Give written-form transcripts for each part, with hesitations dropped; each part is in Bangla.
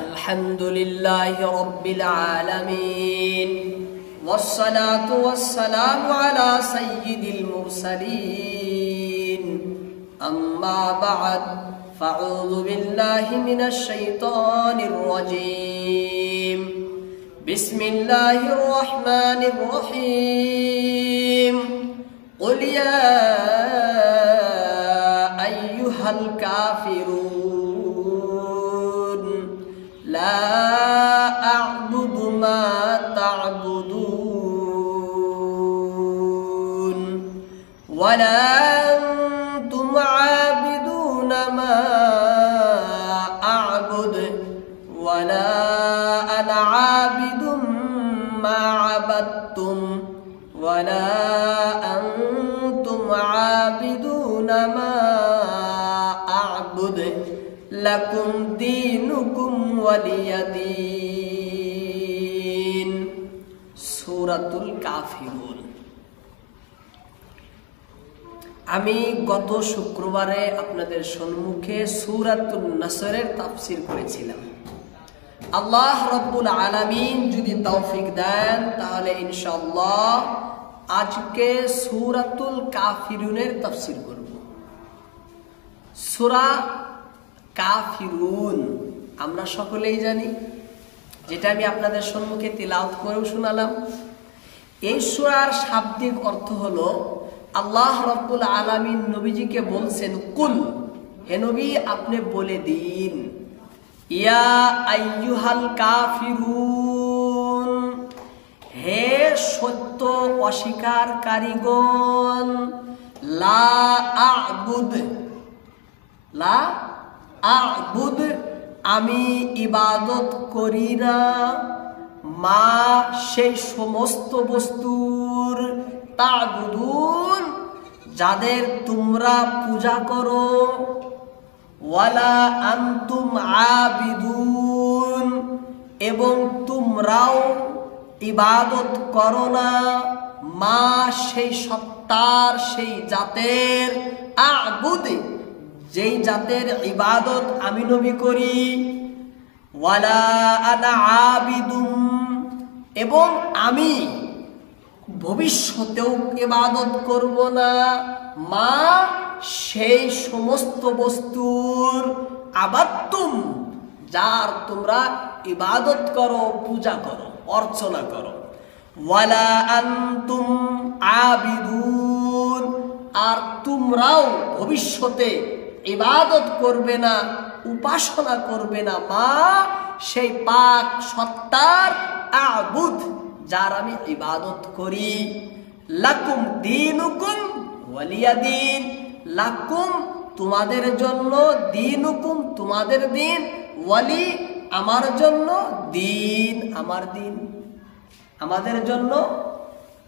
আলহামদুলিল্লাহি রাব্বিল আলামিন ওয়াসসালাতু ওয়াসসালামু আলা সাইয়্যিদিল মুরসালিন আম্মা বা'দ ফাআউযু বিল্লাহি মিনাশ শাইতানির রাজীম বিসমিল্লাহির রহমানির রহিম কুল ইয়া আইয়ুহাল কাফিরুন لا أعبد ما تعبدون ولا أنتم عابدون ما أعبد ولا أنا عابد ما عبدتم ولا أنتم عابدون ما أعبد لكم دينكم ولي دين সূরাতুল কাফিরুন। আমি গত শুক্রবারে আপনাদের সম্মুখে সূরাতুন নাসরের তাফসীর করেছিলাম। আল্লাহ রাব্বুল আলামিন যদি তৌফিক দেন তাহলে ইনশাআল্লাহ আজকে সূরাতুল কাফিরুনের তাফসীর করব। সূরা কাফিরুন আমরা সকলেই জানি, যেটা আমি আপনাদের সম্মুখে তিলাওয়াত করেও শোনালাম। এই সূরার শাব্দিক অর্থ হলো আল্লাহ রাব্বুল আলামিন নবীজিকে বলছেন, কুল, হে নবী আপনি বলে দিন, ইয়া আইয়ুহাল কাফিরুন, হে সত্য অস্বীকারীগণ, লা আ'বুদ, লা আ'বুদ আমি ইবাদত করি না, মা সেই সমস্ত বস্তুর, তা'বুদুন যাদের তোমরা পূজা করো, ওয়ালা আনতুম আবিদুন এবং তোমরাও ইবাদত করো না, মা সেই সত্তার, সেই জাতের, আ'বুদ যেই জাতের ইবাদত আমি নবী করি, ওয়ালা আনা আবিদুম এবং আমি ভবিষ্যতেও ইবাদত করব না, মা সেই সমস্ত বস্তুর, আবাদতুম যার তোমরা ইবাদত করো, পূজা করো, অর্চনা করো, ওয়ালা আনতুম আবিদুন আর তোমরাও ভবিষ্যতে ইবাদত করবে না, উপাসনা করবে না, মা সেই পাক সত্তার, আ'বুদ যার আমি ইবাদত করি, লাকুম দীনুকুম ওয়ালিয়া দীন, লাকুম তোমাদের জন্য, দীনুকুম তোমাদের দিন, ওয়ালি আমার জন্য, দিন আমার দিন, আমাদের জন্য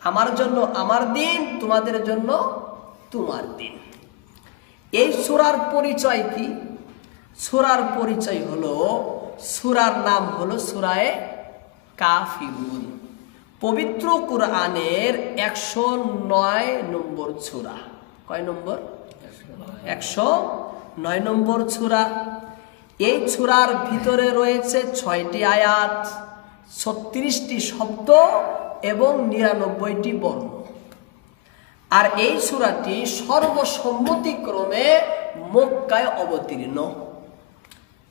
আমার জন্য আমার দিন, তোমাদের জন্য তোমার দিন। এই সূরার পরিচয় কি? সূরার পরিচয় হলো, সূরার নাম হলো সূরায়ে কাফিরুন। পবিত্র কুরআনের 109 নম্বর সূরা। কয় নম্বর? 109 নম্বর সূরা। এই সূরার ভিতরে রয়েছে 6টি আয়াত, 36টি শব্দ এবং 99টি বর্ণ। আর এই সূরাটি সর্বসম্মতিক্রমে মক্কায় অবতীর্ণ।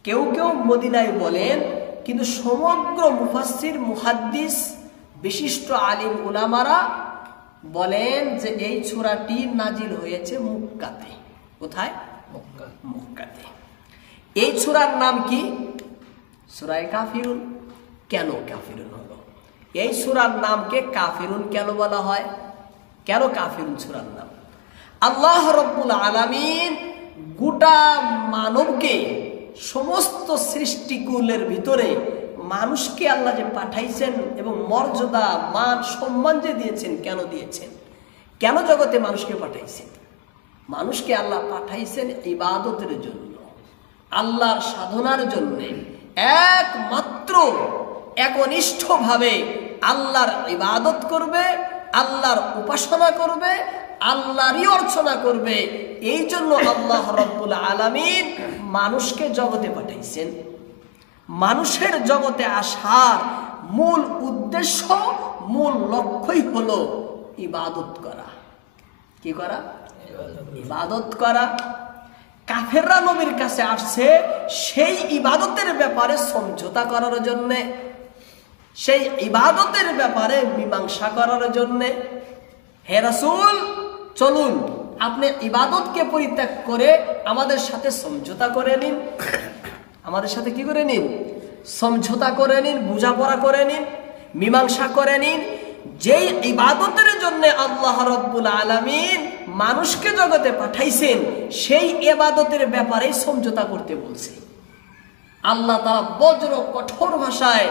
কেউ কেউ মদিনায় বলেন, কিন্তু সমগ্র মুফাসসির, মুহাদ্দিস, বিশিষ্ট আলিম উলামারা বলেন যে এই সূরাটি নাজিল হয়েছে মক্কাতে। কোথায়? মক্কাতে। এই সূরার নাম কি? সূরায়ে কাফিরুন। কেন কাফিরুন হলো? এই সূরার নামকে কাফিরুন কেন বলা হয়? কেন কাফিরুন সূরার নাম? আল্লাহ রাব্বুল আলামিন গোটা মানবকে, সমস্ত সৃষ্টিকুলের ভিতরে মানুষকে আল্লাহ যে পাঠাইছেন এবং মর্যাদা, মান, সম্মান যে দিয়েছেন, কেন দিয়েছেন? কেন জগতে মানুষকে পাঠাইছেন? মানুষকে আল্লাহ পাঠাইছেন ইবাদতের জন্য, আল্লাহর সাধনার জন্য, একমাত্র একনিষ্ঠভাবে আল্লাহর ইবাদত করবে, আল্লাহর উপাসনা করবে, আল্লাহরই অর্চনা করবে। এই জন্য আল্লাহ রাব্বুল আলামিন মানুষকে জগতে পাঠাইছেন। মানুষের জগতে আসার মূল উদ্দেশ্য, মূল লক্ষ্যই হলো ইবাদত করা। কি করা? ইবাদত করা। কাফেররা নবীর কাছে আসছে সেই ইবাদতের ব্যাপারে সমঝোতা করার জন্য, সেই ইবাদতের ব্যাপারে মীমাংসা করার জন্য। হে রাসূল, চলুন আপনি ইবাদতকে পরিত্যাগ করে আমাদের সাথে সমঝোতা করে নিন। আমাদের সাথে কি করে নিন? সমঝোতা করে নিন, বোঝাপড়া করে নিন, মীমাংসা করে নিন। যেই ইবাদতের জন্য আল্লাহ রাব্বুল আলামিন মানুষকে জগতে পাঠাইছেন, সেই ইবাদতের ব্যাপারেই সমঝোতা করতে বলছে। আল্লাহ তাআলা বজ্র কঠোর ভাষায়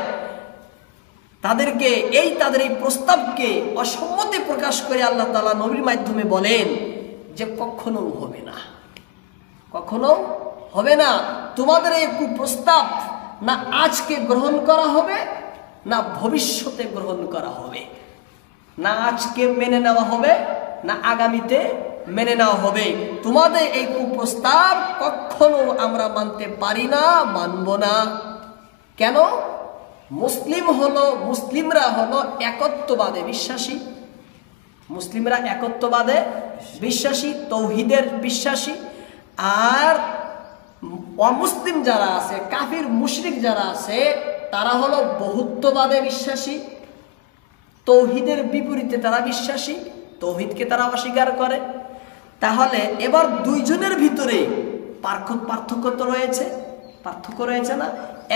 তাদেরকে তাদের এই প্রস্তাবকে অসম্মতি প্রকাশ করে আল্লাহ তাআলা নবীর মাধ্যমে বলেন যে কখনো হবে না, কখনো হবে না। তোমাদের এই কুপ্রস্তাব না আজকে গ্রহণ করা হবে, না ভবিষ্যতে গ্রহণ করা হবে। না আজকে মেনে নেওয়া হবে, না আগামীতে মেনে নেওয়া হবে। তোমাদের এই কুপ্রস্তাব কখনো আমরা মানতে পারি না, মানব না। কেন? মুসলিমরা হলো একত্ববাদে বিশ্বাসী। মুসলিমরা একত্ববাদে বিশ্বাসী, তৌহিদের বিশ্বাসী। আর অমুসলিম যারা আছে, কাফির মুশরিক যারা আছে, তারা হলো বহুত্ববাদে বিশ্বাসী। তৌহিদের বিপরীতে তারা বিশ্বাসী, তৌহিদকে তারা অস্বীকার করে। তাহলে এবার দুইজনের ভিতরে পার্থক্য তো রয়েছে, পার্থক্য রয়েছে না?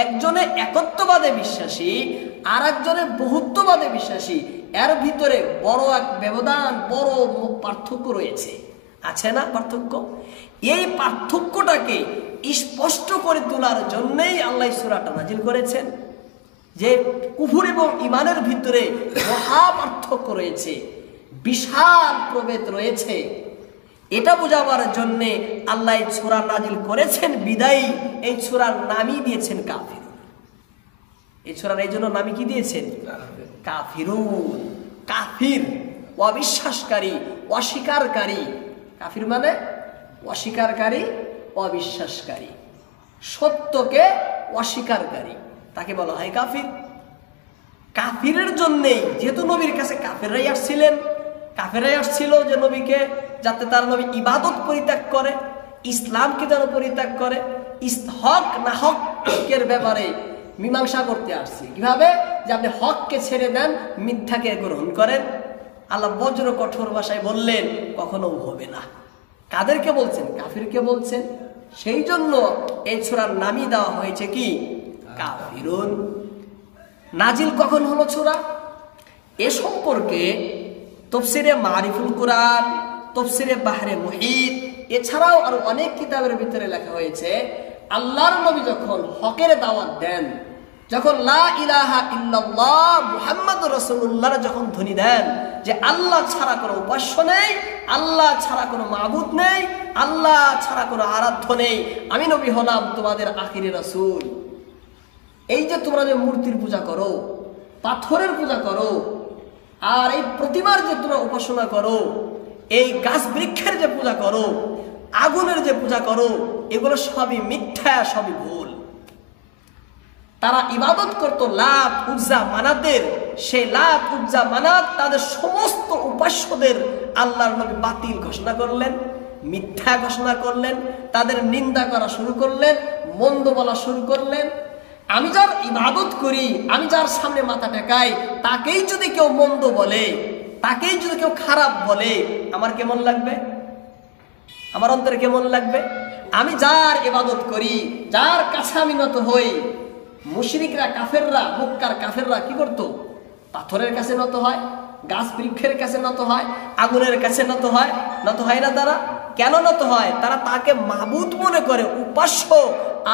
একজনে একত্ববাদে বিশ্বাসী, আর একজনে বহুত্ববাদে বিশ্বাসী। এর ভিতরে বড় এক ব্যবধান, বড় পার্থক্য রয়েছে, আছে না পার্থক্য? এই পার্থক্যটাকে স্পষ্ট করে তোলার জন্যই আল্লাহ সূরাটা নাজিল করেছেন, যে কুফর এবং ঈমানের ভিতরে মহা পার্থক্য রয়েছে, বিশাল প্রভেদ রয়েছে। এটা বোঝাবার জন্যে আল্লাহ এই সূরা নাজিল করেছেন। বিদায়ী এই সূরার নামই দিয়েছেন কাফির। এই সূরার এই জন্য নামই কি দিয়েছেন? কাফিরুন। কাফির, অবিশ্বাসকারী, অস্বীকারী। কাফির মানে অস্বীকারী, অবিশ্বাসকারী, সত্যকে অস্বীকারী, তাকে বলা হয় কাফির। কাফিরের জন্যেই, যেহেতু নবীর কাছে কাফেররাই আসছিলেন, কাফেররাই আসছিল যে নবীকে, যাতে তার নবী ইবাদত পরিত্যাগ করে, ইসলামকে যেন পরিত্যাগ করে, হক না হকের ব্যাপারে মীমাংসা করতে আসছে। কিভাবে? যে আপনি হককে ছেড়ে দেন, মিথ্যাকে গ্রহণ করেন। আল্লাহ বজ্র কঠোর ভাষায় বললেন কখনো হবে না। কাদেরকে বলছেন? কাফিরকে বলছেন। সেই জন্য এই সূরার নামই দেওয়া হয়েছে কি? কাফিরুন। নাজিল কখন হলো সূরা? এ সম্পর্কে তাফসীরে মারিফুল কুরআন, তাফসীরে বাহরে মুহিত, এছাড়াও আরো অনেক কিতাবের ভিতরে লেখা হয়েছে, আল্লাহর নবী যখন হকের দাওয়াত দেন, যখন লা ইলাহা ইল্লাল্লাহ মুহাম্মাদুর রাসূলুল্লাহ যখন ধ্বনি দেন যে আল্লাহ ছাড়া কোনো উপাস্য নেই, আল্লাহ ছাড়া কোনো মাবুদ নেই, আল্লাহ ছাড়া কোনো আরাধ্য নেই, আমি নবী হলাম তোমাদের আখিরি রাসূল। এই যে তোমরা যে মূর্তির পূজা করো, পাথরের পূজা করো, আর এই প্রতিমার যে তোমরা উপাসনা করো, এই গাছ বৃক্ষের যে পূজা করো, আগুনের যে পূজা করো, এগুলো সবই মিথ্যা, সবই ভুল। তারা ইবাদত করতো লাত, উজ্জা, মানাতের। সেই লাত, উজ্জা, মানাত তাদের সমস্ত উপাস্যদের আল্লাহর নবী বাতিল ঘোষণা করলেন, মিথ্যা ঘোষণা করলেন, তাদের নিন্দা করা শুরু করলেন, মন্দ বলা শুরু করলেন। আমি যার ইবাদত করি, আমি যার সামনে মাথা টেকাই, তাকেই যদি কেউ মন্দ বলে, তাকেই যদি কেউ খারাপ বলে, আমার কেমন লাগবে? আমার অন্তরে কেমন লাগবে? আমি যার ইবাদত করি, যার কাছে আমি নত হই। মুশরিকরা, কাফেররা, মক্কার কাফেররা কি করতো? পাথরের কাছে নত হয়, গাছ বৃক্ষের কাছে নত হয়, আগুনের কাছে নত হয়। নত হয় না তারা? কেন নত হয়? তারা তাকে মাবুদ মনে করে, উপাস্য,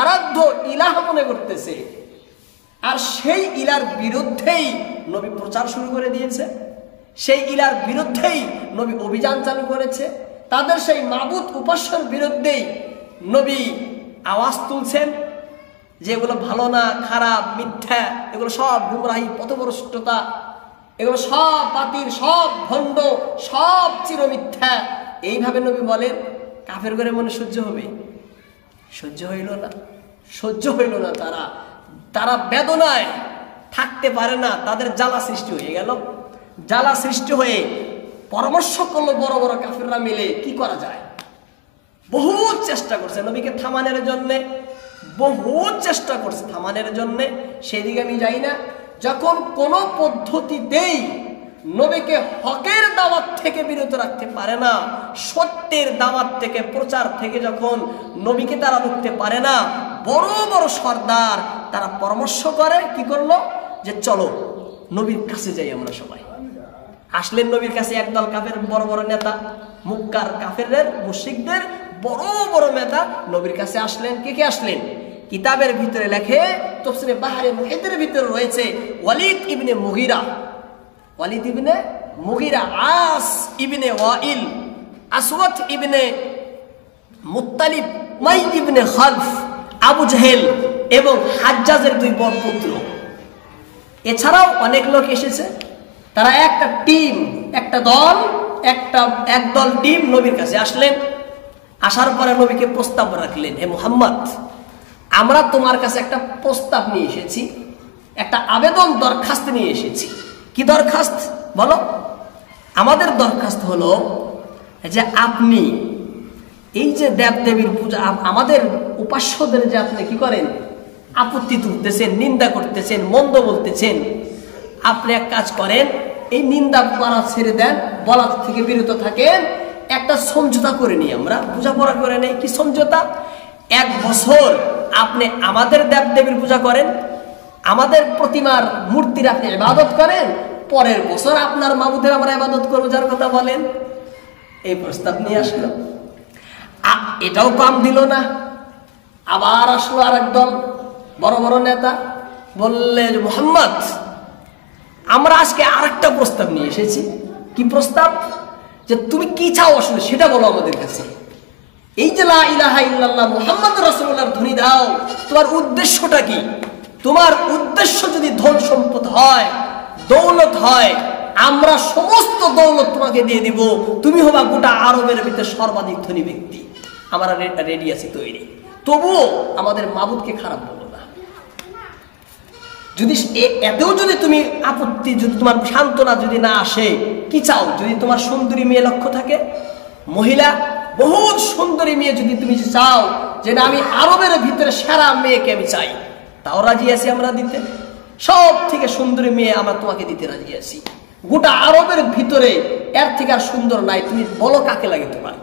আরাধ্য, ইলাহ মনে করতেছে। আর সেই ইলার বিরুদ্ধেই নবী প্রচার শুরু করে দিয়েছে, সেই ইলার বিরুদ্ধেই নবী অভিযান চালু করেছে। তাদের সেই মাবুদ উপাস্যের বিরুদ্ধেই নবী আওয়াজ তুলছেন যে এগুলো ভালো না, খারাপ, মিথ্যা, এগুলো সব গুমরাহি, পথভ্রষ্টতা, এগুলো সব বাতিল, সব ভণ্ড, সব চিরমিথ্যা। এইভাবে নবী বলেন। কাফের করে মনে সহ্য হবে? সহ্য হইল না, সহ্য হইল না। তারা বেদনায় থাকতে পারে না, তাদের জ্বালা সৃষ্টি হয়ে গেল। জ্বালা সৃষ্টি হয়ে পরামর্শ করলো বড় বড় কাফিররা মিলে কি করা যায়। বহুত চেষ্টা করছে নবীকে থামানোর জন্যে, বহুত চেষ্টা করছে থামানোর জন্যে, সেদিকে আমি যাই না। যখন কোনো পদ্ধতিতেই নবীকে হকের দাওয়াত থেকে বিরত রাখতে পারে না, সত্যের দাওয়াত থেকে, প্রচার থেকে যখন নবীকে তারা রুখতে পারে না, বড় বড় সর্দার তারা পরামর্শ করে, কি করলো, যে চলো নবীর কাছে যাই আমরা সবাই। আসলেন নবীর কাছে একদল কাফের বড় বড় নেতা, মুক্কার কাফেরদের, মুশরিকদের বড় বড় নেতা নবীর কাছে আসলেন। কে কে আসলেন? কিতাবের ভিতরে লেখে, তাফসীরে বাহরে মুহিতের ভিতরে রয়েছে ওয়ালিদ ইবনে মুগীরা, ওয়ালিদ ইবনে মুগীরা, আস ইবনে ওয়াইল, আসওয়াদ ইবনে মুত্তালিব, মাই ইবনে খালফ, আবু জাহেল এবং হাজ্জাজের দুই বড় পুত্র। এছাড়াও অনেক লোক এসেছে। তারা একটা টিম, একটা দল, একদল টিম নবীর কাছে আসলেন। আসার পরে নবীকে প্রস্তাব রাখলেন, হে মুহাম্মদ, আমরা তোমার কাছে একটা প্রস্তাব নিয়ে এসেছি, একটা আবেদন দরখাস্ত নিয়ে এসেছি। কি দরখাস্ত বলো? আমাদের দরখাস্ত হলো যে আপনি এই যে দেবদেবীর পূজা, আমাদের উপাস্যদের যে আপনি কি করেন, আপত্তি তুলতেছেন, নিন্দা করতেছেন, মন্দ বলতেছেন, আপনি এক কাজ করেন, এই নিন্দা করা ছেড়ে দেন, বলা থেকে বিরত থাকেন, একটা সমঝোতা করে নিই, আমরা বোঝাপড়া করে নেই। কি সমঝোতা? 1 বছর আপনি আমাদের দেবদেবীর পূজা করেন, আমাদের প্রতিমার মূর্তির আপনি ইবাদত করেন, পরের বছর আপনার মাবুদের আমরা ইবাদত করবো, যার কথা বলেন। এই প্রস্তাব নিয়ে আসলো। এটাও কাম দিল না। আবার আসলো আর একদল বড় বড় নেতা, বললে যে মুহাম্মদ, আমরা আজকে আরেকটা প্রস্তাব নিয়ে এসেছি। কি প্রস্তাব? যে তুমি কি চাও আসলে সেটা বলো আমাদের কাছে। এই যে লা ইলাহা ইল্লাল্লাহ মুহাম্মাদুর রাসূলুল্লাহর ধ্বনি দাও, তোমার উদ্দেশ্যটা কি? তোমার উদ্দেশ্য যদি ধন সম্পদ হয়, দৌলত হয়, আমরা সমস্ত দৌলত তোমাকে দিয়ে দিব, তুমি হবা গোটা আরবের ভিতরে সর্বাধিক ধনী ব্যক্তি। আমরা রেডি আছি, তৈরি। তবুও আমাদের মাবুদকে খারাপ বলো না। যদি এতেও যদি তুমি আপত্তি, যদি তোমার সান্ত্বনা যদি না আসে, কি চাও? যদি তোমার সুন্দরী মেয়ে লক্ষ্য থাকে, মহিলা বহুত সুন্দরী মেয়ে যদি তুমি চাও যে না আমি আরবের ভিতরে সেরা মেয়েকে আমি চাই, তাও রাজি আছি আমরা দিতে। সব থেকে সুন্দরী মেয়ে আমরা তোমাকে দিতে রাজি আছি। গোটা আরবের ভিতরে এর থেকে আর সুন্দর নাই, তুমি বলো কাকে লাগে তোমার,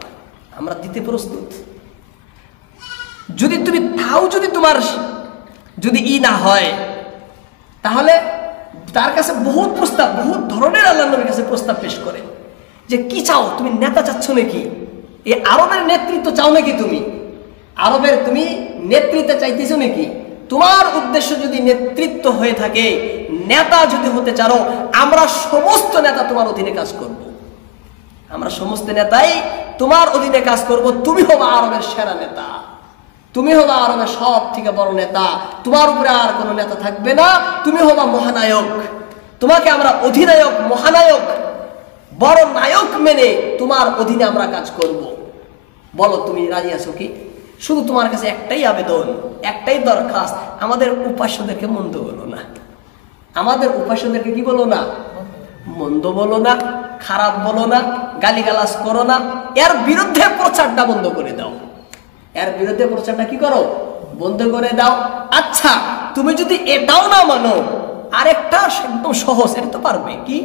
আমরা দিতে প্রস্তুত। যদি তুমি তাও যদি তোমার যদি না হয়, তাহলে তার কাছে বহুত প্রস্তাব, বহুত ধরনের আল্লাহ নবীর কাছে প্রস্তাব পেশ করে যে কি চাও তুমি? নেতা চাচ্ছ নাকি? এই আরবের নেতৃত্ব চাও নাকি তুমি? আরবের তুমি নেতৃত্ব চাইতেছো নাকি? তোমার উদ্দেশ্য যদি নেতৃত্ব হয়ে থাকে, নেতা যদি হতে চাও, আমরা সমস্ত নেতা তোমার অধীনে কাজ করব। আমরা সমস্ত নেতাই তোমার অধীনে কাজ করব। তুমি হবা আরবের সেরা নেতা, তুমি হবা আরবের সব থেকে বড় নেতা, তোমার উপরে আর কোনো নেতা থাকবে না, তুমি হবা মহানায়ক। তোমাকে আমরা অধিনায়ক, মহানায়ক, বড় নায়ক মেনে তোমার অধীনে আমরা কাজ করব। বলো তুমি রাজি আছো কি? শুধু তোমার কাছে একটাই আবেদন, একটাই দরখাস্ত, আমাদের উপাস্যদেরকে মন্দ বলো না। আমাদের উপাস্যদেরকে কি বলো না? মন্দ বলো না, খারাপ বলো না, গালিগালাজ করো না, এর বিরুদ্ধে প্রচারটা বন্ধ করে দাও। এর বিরুদ্ধে প্রচারটা কি করো? বন্ধ করে দাও। আচ্ছা, তুমি যদি এটাও না মানো, আরেকটা একদম সহজ, এটা তো পারবে কি?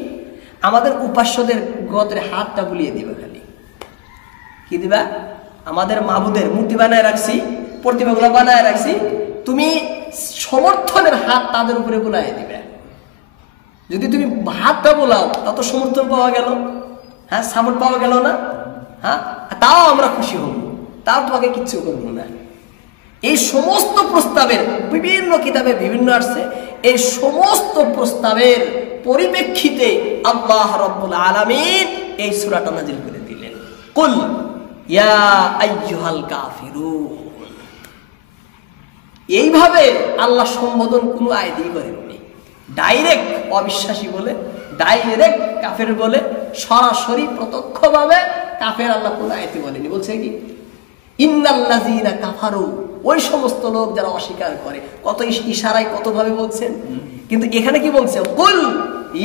আমাদের উপাস্যদের গতরে হাতটা বুলিয়ে দিবে। খালি কি দিবা? আমাদের মাবুদের মূর্তি বানায় রাখছি, প্রতিমাগুলো বানায় রাখছি, তুমি সমর্থনের হাত তাদের উপরে বুলাই দিবে। যদি তুমি হাতটা বোলাও, তা তো সমর্থন পাওয়া গেল, হ্যাঁ, সাপোর্ট পাওয়া গেল না? হ্যাঁ, তাও আমরা খুশি হব, তাও তোমাকে কিচ্ছু করবো না। এই সমস্ত প্রস্তাবের বিভিন্ন কিতাবে বিভিন্ন আসছে। এই সমস্ত প্রস্তাবের পরিপ্রেক্ষিতে আল্লাহ রাব্বুল আলামিন এই সূরাটা নাযিল করে দিলেন, কুল ইয়া আইয়ুহাল কাফিরুন। এইভাবে আল্লাহ সম্বোধন কোনো আয়াতেই করেননি। ডাইরেক্ট অবিশ্বাসী বলে, ডাইরেক্ট কাফের বলে, সরাসরি প্রত্যক্ষভাবে কাফের আল্লাহ কোনো আয়াতে বলেনি। বলছে কি? ইন্নাল্লাযীনা কাফারু ওই সমস্ত লোক যারা অস্বীকার করে। কত ইশারায় কতভাবে বলছেন, কিন্তু এখানে কি বলছে? কুল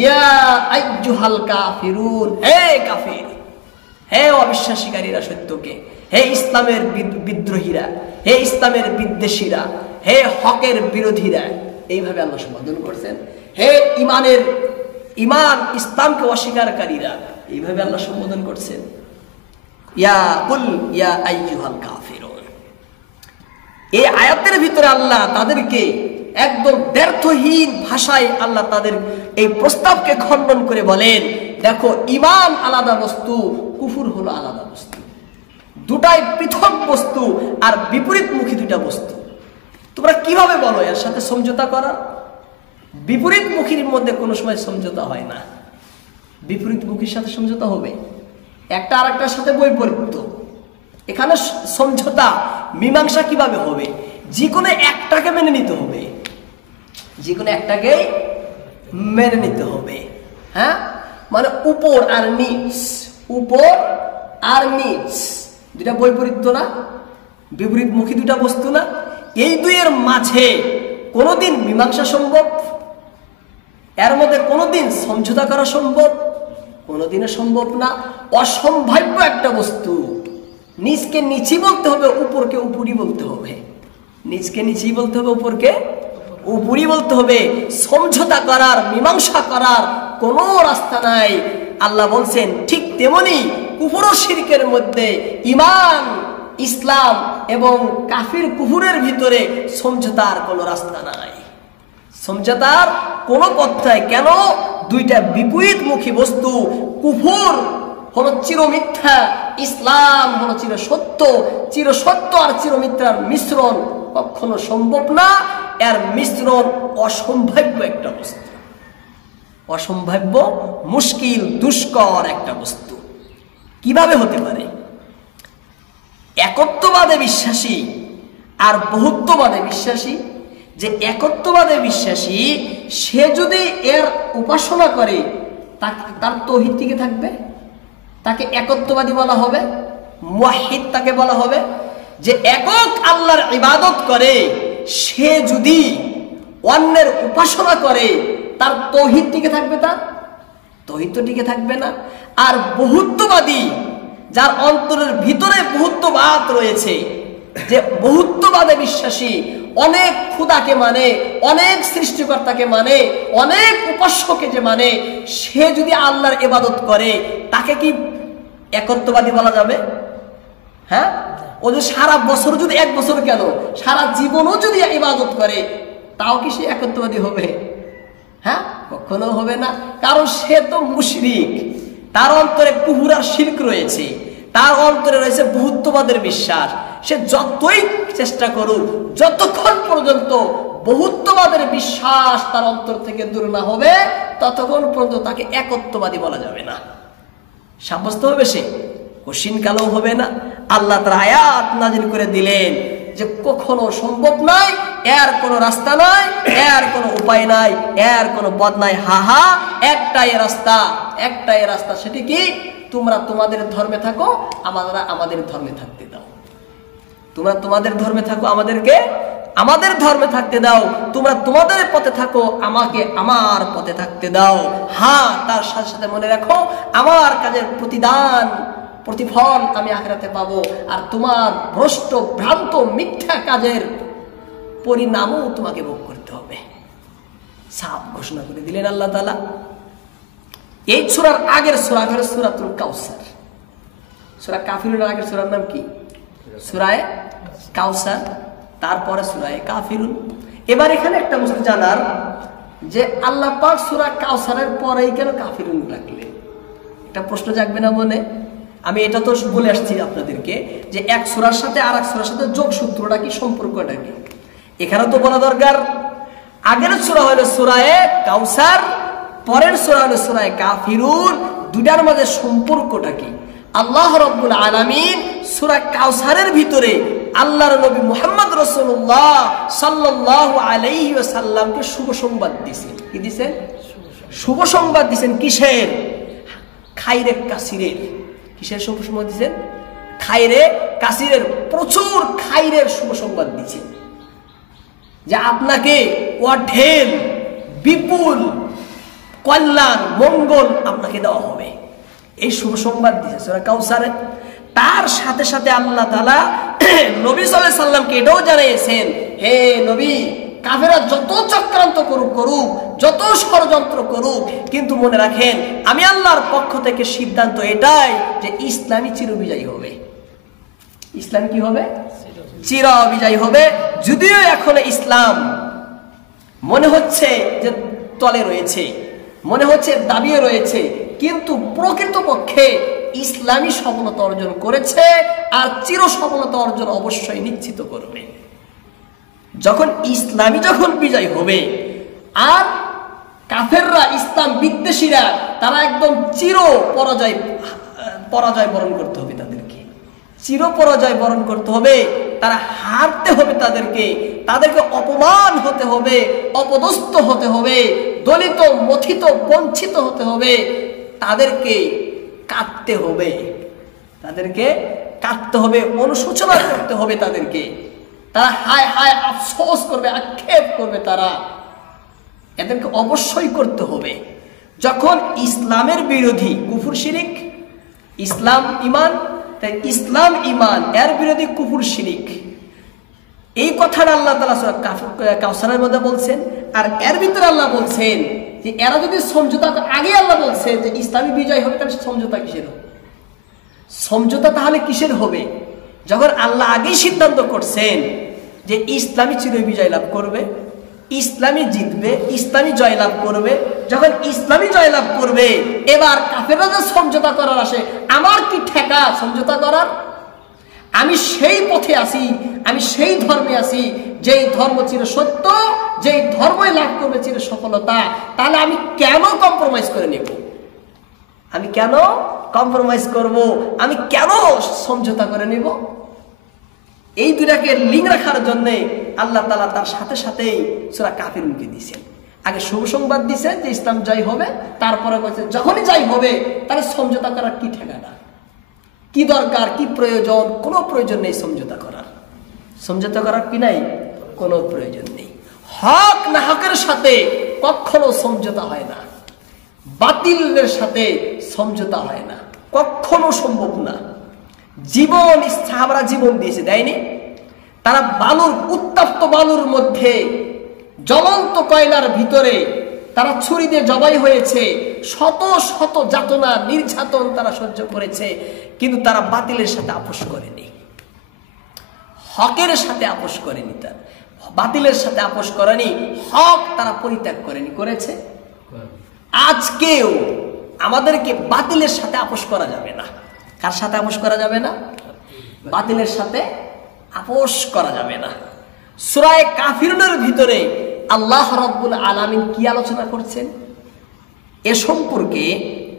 ইয়া আইয়ুহাল কাফিরুন, হে কাফির, হে অবিশ্বাসীকারীরা সত্যকে, হে ইসলামের বিদ্রোহীরা, হে ইসলামের বিদ্বেষীরা, হে হকের বিরোধীরা, এইভাবে আল্লাহ সম্বোধন করছেন। হে ইমান ইসলামকে অস্বীকারীরা, এইভাবে আল্লাহ সম্বোধন করছেন। ইয়া কুল ইয়া আইয়ুহাল কাফিরুন। এই আয়াতের ভিতরে আল্লাহ তাদেরকে একদম ব্যর্থহীন ভাষায় আল্লাহ তাদের এই প্রস্তাবকে খণ্ডন করে বলেন, দেখো ঈমান আলাদা বস্তু, কুফর হলো আলাদা বস্তু, দুটাই পৃথক বস্তু আর বিপরীতমুখী দুইটা বস্তু। তোমরা কিভাবে বলো এর সাথে সমঝোতা করা? বিপরীতমুখীর মধ্যে কোনো সময় সমঝোতা হয় না। বিপরীতমুখীর সাথে সমঝোতা হবে, একটা আরেকটার সাথে বৈপরীত্য। এখানে সমঝোতা মীমাংসা কিভাবে হবে? যে কোনো একটাকে মেনে নিতে হবে, যে কোনো একটাকে মেনে নিতে হবে। হ্যাঁ, মানে উপর আর নিচ, উপর আর নিচ দুটা বৈপরীত্য না, বিপরীতমুখী দুটা বস্তু না? এই দুইয়ের মাঝে কোনোদিন মীমাংসা সম্ভব? এর মধ্যে কোনোদিন সমঝোতা করা সম্ভব? কোনোদিনও সম্ভব না। অসম্ভাব্য একটা বস্তু। নিচকে নিচই বলতে হবে, উপরকে উপরই বলতে হবে। নিচকে নিচেই বলতে হবে, উপরকে উপরই বলতে হবে। সমঝোতা করার, মীমাংসা করার কোনো রাস্তা নাই। আল্লাহ বলছেন ঠিক তেমনি কুফর ও শিরকের মধ্যে ঈমান ইসলাম এবং কাফির কুফরের ভিতরে সমঝোতার কোনো রাস্তা নাই, সমঝোতার কোনো পথ নাই। কেন? দুইটা বিপরীতমুখী বস্তু। কুফর হলো চিরমিথ্যা, ইসলাম হলো চিরসত্য। চিরসত্য আর চিরমিথ্যার মিশ্রণ কখনো সম্ভব না। এর মিশ্রণ অসম্ভাব্য একটা বস্তু, অসম্ভাব্য, মুশকিল, দুষ্কর একটা বস্তু। কিভাবে হতে পারে? একত্ববাদে বিশ্বাসী আর বহুত্ববাদে বিশ্বাসী, যে একত্ববাদে বিশ্বাসী সে যদি এর উপাসনা করে তার তৌহিদ টিকে থাকবে, তাকে একত্ববাদী বলা হবে, মুওয়াহিদ তাকে বলা হবে। যে একক আল্লাহর ইবাদত করে সে যদি অন্যের উপাসনা করে তার তৌহিদ টিকে থাকবে, তার তৌহিদ তো টিকে থাকবে না। আর বহুত্ববাদী, যার অন্তরের ভিতরে বহুত্ববাদ রয়েছে, যে বহুত্ববাদে বিশ্বাসী, অনেক খোদাকে মানে, অনেক সৃষ্টিকর্তাকে মানে, অনেক উপাস্যকে যে মানে, সে যদি আল্লাহর ইবাদত করে তাকে কি একত্ববাদী বলা যাবে? হ্যাঁ, ও যে সারা বছর, যদি এক বছর কেন সারা জীবনও যদি ইবাদত করে তাও কি সে একত্ববাদী হবে? হ্যাঁ, কখনো হবে না। কারণ সে তো মুশরিক, তার অন্তরে কুফর আর শিরক রয়েছে, তার অন্তরে রয়েছে বহুত্ববাদের বিশ্বাস। সে যতই চেষ্টা করুক, যতক্ষণ পর্যন্ত বহুত্ববাদের বিশ্বাস তার অন্তর থেকে দূর না হবে, ততক্ষণ পর্যন্ত তাকে একত্ববাদী বলা যাবে না, সাব্যস্ত হবে সে, কশিনকালেও হবে না। আল্লাহ তার আয়াত নাজিল করে দিলেন যে কখনো সম্ভব নয়, এর কোনো রাস্তা নাই, এর কোনো উপায় নাই, এর কোনো পথ নাই। হা একটাই রাস্তা, একটাই রাস্তা। সেটি কি? তোমরা তোমাদের ধর্মে থাকো, আমরা আমাদের ধর্মে থাকতে দাও। তোমরা তোমাদের ধর্মে থাকো, আমাদেরকে আমাদের ধর্মে থাকতে দাও। তোমরা তোমাদের পথে থাকো, আমাকে আমার পথে থাকতে দাও। হ্যাঁ, তার সাথে সাথে মনে রাখো আমার কাজের প্রতিফল আমি আখিরাতে পাবো, আর তোমার ভ্রষ্ট ভ্রান্ত মিথ্যা কাজের পরিণামও তোমাকে ভোগ করতে হবে। সাফ ঘোষণা করে দিলেন আল্লাহ তাআলা। এই সূরার আগের সূরা হলো সূরাতুল কাউসার। সূরা কাফিরুনের আগের সূরার নাম কি? সূরায়ে কাউসার, তারপরে সূরায়ে কাফিরুন। এবার এখানে একটা বস্তু জানার, যে আল্লাহ পাক সূরা কাউসারের পরেই কেন কাফিরুন রাখলেন? একটা প্রশ্ন জাগবে না মনে? আমি এটা তো বলে আসছি আপনাদেরকে যে এক সূরার সাথে আর এক সূরার সাথে যোগসূত্রটা কি, সম্পর্কটা কি, এখানে তো বলা দরকার। আগের সূরা হলো সূরায়ে কাউসার, পরের সূরা হলো সূরায়ে কাফিরুন। দুটার মাঝে সম্পর্কটা কি? আল্লাহ রাব্বুল আলামিন সূরা কাউসারের ভিতরে আল্লাহর নবী মুহাম্মদ রাসূলুল্লাহ সাল্লাল্লাহু আলাইহি ওয়াসাল্লামকে শুভ সংবাদ দিয়েছেন। কি দিয়েছেন? শুভ সংবাদ দিয়েছেন। কিসের? খাইরে কাসিরের। কিসের শুভ সংবাদ দিয়েছেন? খাইরে কাসিরের প্রচুর খাইরের শুভ সংবাদ দিয়েছেন যে আপনাকে অঢেল বিপুল কল্যাণ মঙ্গল আপনাকে দেওয়া হবে, এই শুভ সংবাদ দিয়েছে সূরা কাউসারে। তার সাথে সাথে আল্লাহ তাআলা নবী সাল্লাল্লাহু আলাইহি সাল্লামকে এটাও জানিয়েছেন, হে নবী, কাফেররা যত চক্রান্ত করুক, যত ষড়যন্ত্র করুক, কিন্তু মনে রাখেন আমি আল্লাহর পক্ষ থেকে সিদ্ধান্ত এটাই যে ইসলামই চিরবিজয়ী হবে। ইসলাম কি হবে? চিরবিজয়ী হবে। যদিও এখন ইসলাম মনে হচ্ছে যে তলে রয়েছে, মনে হচ্ছে দাবিয়ে রয়েছে, কিন্তু প্রকৃতপক্ষে ইসলামী সফলতা অর্জন করেছে আর চির সফলতা অর্জন অবশ্যই নিশ্চিত করবে। যখন বিজয় হবে আর কাফেররা ইসলাম বিদ্বেষীরা তারা একদম চির পরাজয় বরণ করতে হবে, তাদেরকে চির পরাজয় বরণ করতে হবে, তারা হারতে হবে, তাদেরকে অপমান হতে হবে, অপদস্থ হতে হবে, দলিত মথিত বঞ্চিত হতে হবে, তাদেরকে কাঁদতে হবে, অনুশোচনা করতে হবে, তারা হায় হায় আফসোস করবে, আক্ষেপ করবে, তারা এদেরকে অবশ্যই করতে হবে। যখন ইসলামের বিরোধী কুফর শিরিক, ইসলাম ইমান, তাই ইসলাম ইমান এর বিরোধী কুফর শিরিক, এই কথাটা আল্লাহ তাআলা সূরা কাউসারের মধ্যে বলছেন। আর এর ভিতরে আল্লাহ বলছেন যে এরা যদি সমঝোতা, আগে আল্লাহ বলছেন যে ইসলামী বিজয় হবে, তাহলে সমঝোতা কিসের হবে? সমঝোতা তাহলে কিসের হবে? যখন আল্লাহ আগেই সিদ্ধান্ত করছেন যে ইসলামী চির বিজয় লাভ করবে, ইসলামী জিতবে, ইসলামী জয়লাভ করবে, যখন ইসলামী জয়লাভ করবে, এবার কাফেররা যে সমঝোতা করার আসে, আমার কি ঠেকা সমঝোতা করার? আমি সেই পথে আছি, আমি সেই ধর্মে আছি যেই ধর্ম চির সত্য, যেই ধর্মই লাভ করবে চির সফলতা, তাহলে আমি কেন কম্প্রোমাইজ করে নেব? আমি কেন কম্প্রোমাইজ করব? আমি কেন সমঝোতা করে নেব? এই দুটাকে লিঙ্ক রাখার জন্য আল্লাহ তাআলা তার সাথে সাথেই সূরা কাফিরুনকে দিয়েছেন। আগে শুভ সংবাদ দিয়েছেন যে ইসলাম জয় হবে, তারপরে বলছেন যখনই জয় হবে তাহলে সমঝোতা করার কি ঠিকানা, কি দরকার, কি প্রয়োজন? কোনো প্রয়োজন নেই সমঝোতা করার কি নাই, কোনো প্রয়োজন নেই। হক না হকের সাথে কখনো সমঝোতা হয় না, বাতিলের সাথে সমঝোতা হয় না, কখনো সম্ভব না। সাহাবারা জীবন দিয়েছে, দেয়নি? তারা উত্তপ্ত বালুর মধ্যে, জ্বলন্ত কয়লার ভিতরে তারা ছুরি দিয়ে জবাই হয়েছে, শত শত যাতনা নির্যাতন তারা সহ্য করেছে, কিন্তু তারা বাতিলের সাথে আপোষ করেনি, হকের সাথে আপোষ করেনি, তার বাতিলের সাথে আপোষ করেনি, হক তারা পরিত্যাগ করেনি, করেছে? আজকেও আমাদেরকে বাতিলের সাথে আপোষ করা যাবে না। কার সাথে আপোষ করা যাবে না? বাতিলের সাথে আপোষ করা যাবে না। সূরা কাফিরুনের ভিতরে আল্লাহ রাব্বুল আলামিন কি আলোচনা করছেন এ সম্পর্কে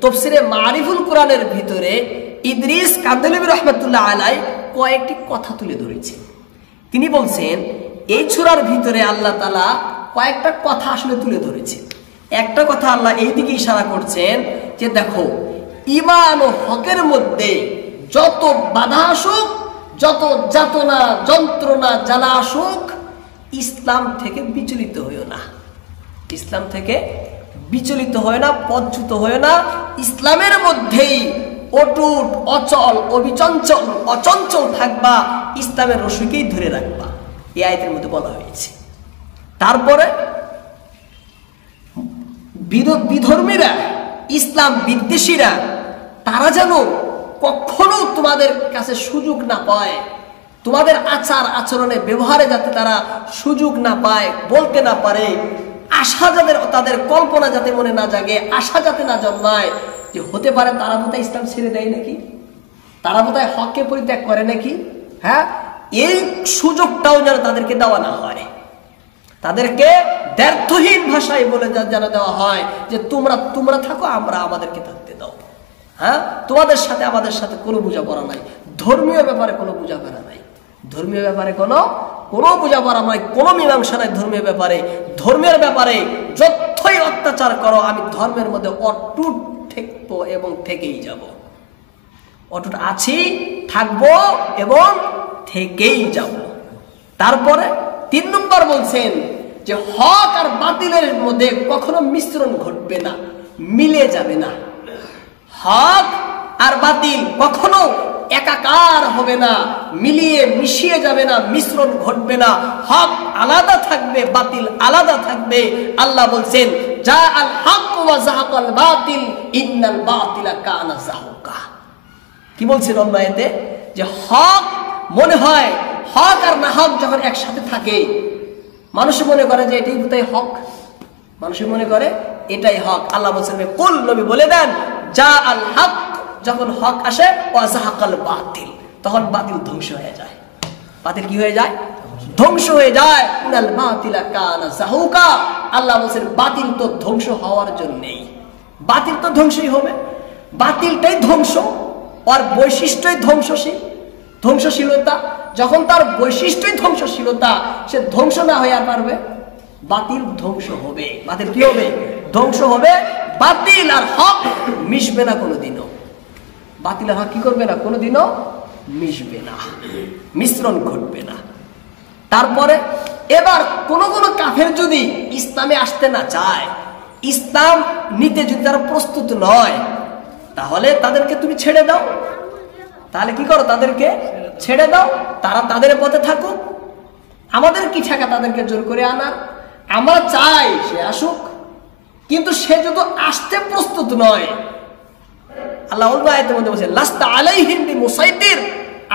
তাফসীরে মারিফুল কোরআনের ভিতরে ইদ্রিস কান্দালবী রাহমাতুল্লাহ আলাইহি কয়েকটি কথা তুলে ধরেছেন। তিনি বলছেন এই সূরার ভিতরে আল্লাহ তাআলা কয়েকটা কথা আসলে তুলে ধরেছেন। একটা কথা আল্লাহ এই দিকে ইশারা করছেন যে দেখো, ঈমান ও হকের মধ্যে যত বাধা আসুক, যত যাতনা যন্ত্রণা জ্বালা আসুক, ইসলাম থেকে বিচলিত হইও না, ইসলাম থেকে বিচলিত হয় না, পদচ্যুত হয় না। ইসলামের মধ্যেই অটুট অচল অচঞ্চল থাকবা, ইসলামের রশিকেই ধরে রাখবা, এই আয়াতের মধ্যে বলা হয়েছে। তারপরে বিধর্মীরা, ইসলাম বিদ্বেষীরা, তারা যেন কখনো তোমাদের কাছে সুযোগ না পায়, তোমাদের আচার আচরণে ব্যবহারে যাতে তারা সুযোগ না পায়, বলতে না পারে, আশা তাদের কল্পনা যাতে মনে না জাগে, আশা যাতে না জন্মায় যে হতে পারে তারা বোধহয় ইসলাম ছেড়ে দেয় নাকি, তারা বোধহয় হককে পরিত্যাগ করে নাকি। হ্যাঁ, এই সুযোগটাও যেন তাদেরকে দেওয়া না হয়, তাদেরকে দ্ব্যর্থহীন ভাষায় বলে যেন দেওয়া হয় যে তোমরা থাকো, আমরা আমাদেরকে থাকতে দাও। হ্যাঁ, তোমাদের সাথে আমাদের সাথে কোনো বোঝাপড়া নাই, ধর্মীয় ব্যাপারে কোনো বোঝাপড়া নাই, ধর্মীয় ব্যাপারে কোনো বোঝাপড়া নাই, কোনো মীমাংসা নাই ধর্মীয় ব্যাপারে। ধর্মের ব্যাপারে যতই অত্যাচার করো, আমি ধর্মের মধ্যে অটুট থাকবো এবং থেকেই যাব। অটুট আছি, থাকবো এবং থেকেই যাব। তারপরে 3 নম্বর বলছেন যে হক আর বাতিলের মধ্যে কখনো মিশ্রণ ঘটবে না, মিলে যাবে না। হক আর বাতিল কখনো একাকার হবে না, মিলিয়ে মিশিয়ে যাবে না, মিশ্রণ ঘটবে না। হক আলাদা থাকবে, বাতিল আলাদা থাকবে। আল্লাহ বলছেন যা আল হক ওয়া যাহাকাল বাতিল ইন্নাল বাতিলা কানা যাহুকা। কি বলছেন অন্য আয়াতে? যে হক মনে হয়, হক আর না হক যখন একসাথে থাকে, মানুষ মনে করে যে এটাই বোধহয় হক, মানুষ মনে করে এটাই হক। আল্লাহ বলছেন কুল, নবী বলে দেন যা আল হক, যখন হক আসে ওয়া যাহাকাল বাতিল, তখন বাতিল ধ্বংস হয়ে যায়। বাতিল কি হয়ে যায়? ধ্বংস হয়ে যায়। ইন্নাল বাতিলা কানা যাহুকা। আল্লাহ বলছেন বাতিল তো ধ্বংস হওয়ার জন্যই, বাতিল তো ধ্বংসই হবে। বাতিলটাই ধ্বংস, আর বৈশিষ্ট্যই ধ্বংসশীলতা। যখন তার বৈশিষ্ট্যই ধ্বংসশীলতা, সে ধ্বংস না হয়ে আর পারবে? বাতিল ধ্বংস হবে। বাতিল কি হবে? ধ্বংস হবে। বাতিল আর হক মিশবে না কোনোদিনও। বাতিল আর হক কি করবে না? কোনোদিনও মিশবে না, মিশ্রণ ঘটবে না। তারপরে এবার কোন কোন কাফের যদি ইসলামে আসতে না চায়, ইসলাম নিতে যদি তারা প্রস্তুত নয়, তাহলে তাদেরকে তুমি ছেড়ে দাও। তাহলে কি করো? তাদেরকে ছেড়ে দাও, তারা তাদের পথে থাকুক। আমাদের কি ঠেকা তাদেরকে জোর করে আনার? আমরা চাই সে আসুক, কিন্তু সে যদি আসতে প্রস্তুত নয়, আল্লাহ বলছে লাস্তা আলাইহিম বিমুসাইতির,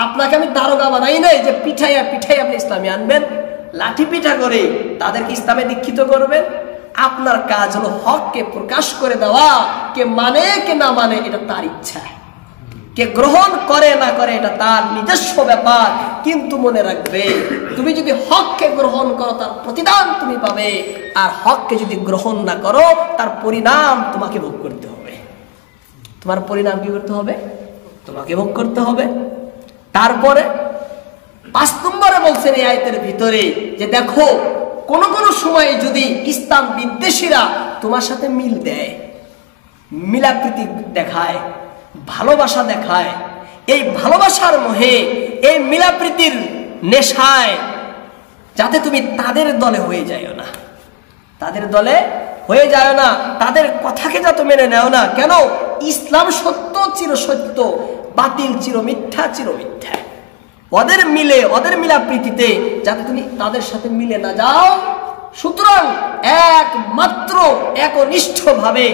আপনাকে আমি দারোগা বানাই নাই যে পিঠাইয়া পিঠাইয়া আপনি ইসলামে আনবেন, লাঠি পিঠা করে তাদেরকে ইসলামে দীক্ষিত করবেন। আপনার কাজ হলো হককে প্রকাশ করে দেওয়া। কে মানে কে না মানে এটা তার ইচ্ছা, কে গ্রহণ করে না করে এটা তার নিজস্ব ব্যাপার। কিন্তু মনে রাখবে, তুমি যদি হককে গ্রহণ করো তার প্রতিদান তুমি পাবে, আর হককে যদি গ্রহণ না করো তার পরিণাম তোমাকে ভোগ করতে হবে। তোমার পরিণাম কি করতে হবে? তোমাকে ভোগ করতে হবে। তারপরে 5 নম্বরে বলছেন এই আয়াতের ভিতরে যে দেখো, কোন কোন সময় যদি ইসলাম বিদ্বেষীরা তোমার সাথে মিল দেয়, মিলাপ্রীতি দেখায়, ভালোবাসা দেখায়, এই ভালোবাসার মোহে, এই মিলাপ্রীতির নেশায় যাতে তুমি তাদের দলে হয়ে যাও না, তাদের দলে হয়ে যায় না, তাদের কথাকে যাতে মেনে নেও না। কেন? ইসলাম সত্য চির সত্য, বাতিল চির মিথ্যা চির মিথ্যা। ওদের মিলে, ওদের মিলাপ্রীতিতে যাতে তুমি তাদের সাথে মিলে না যাও। সুতরাং একমাত্র একনিষ্ঠভাবে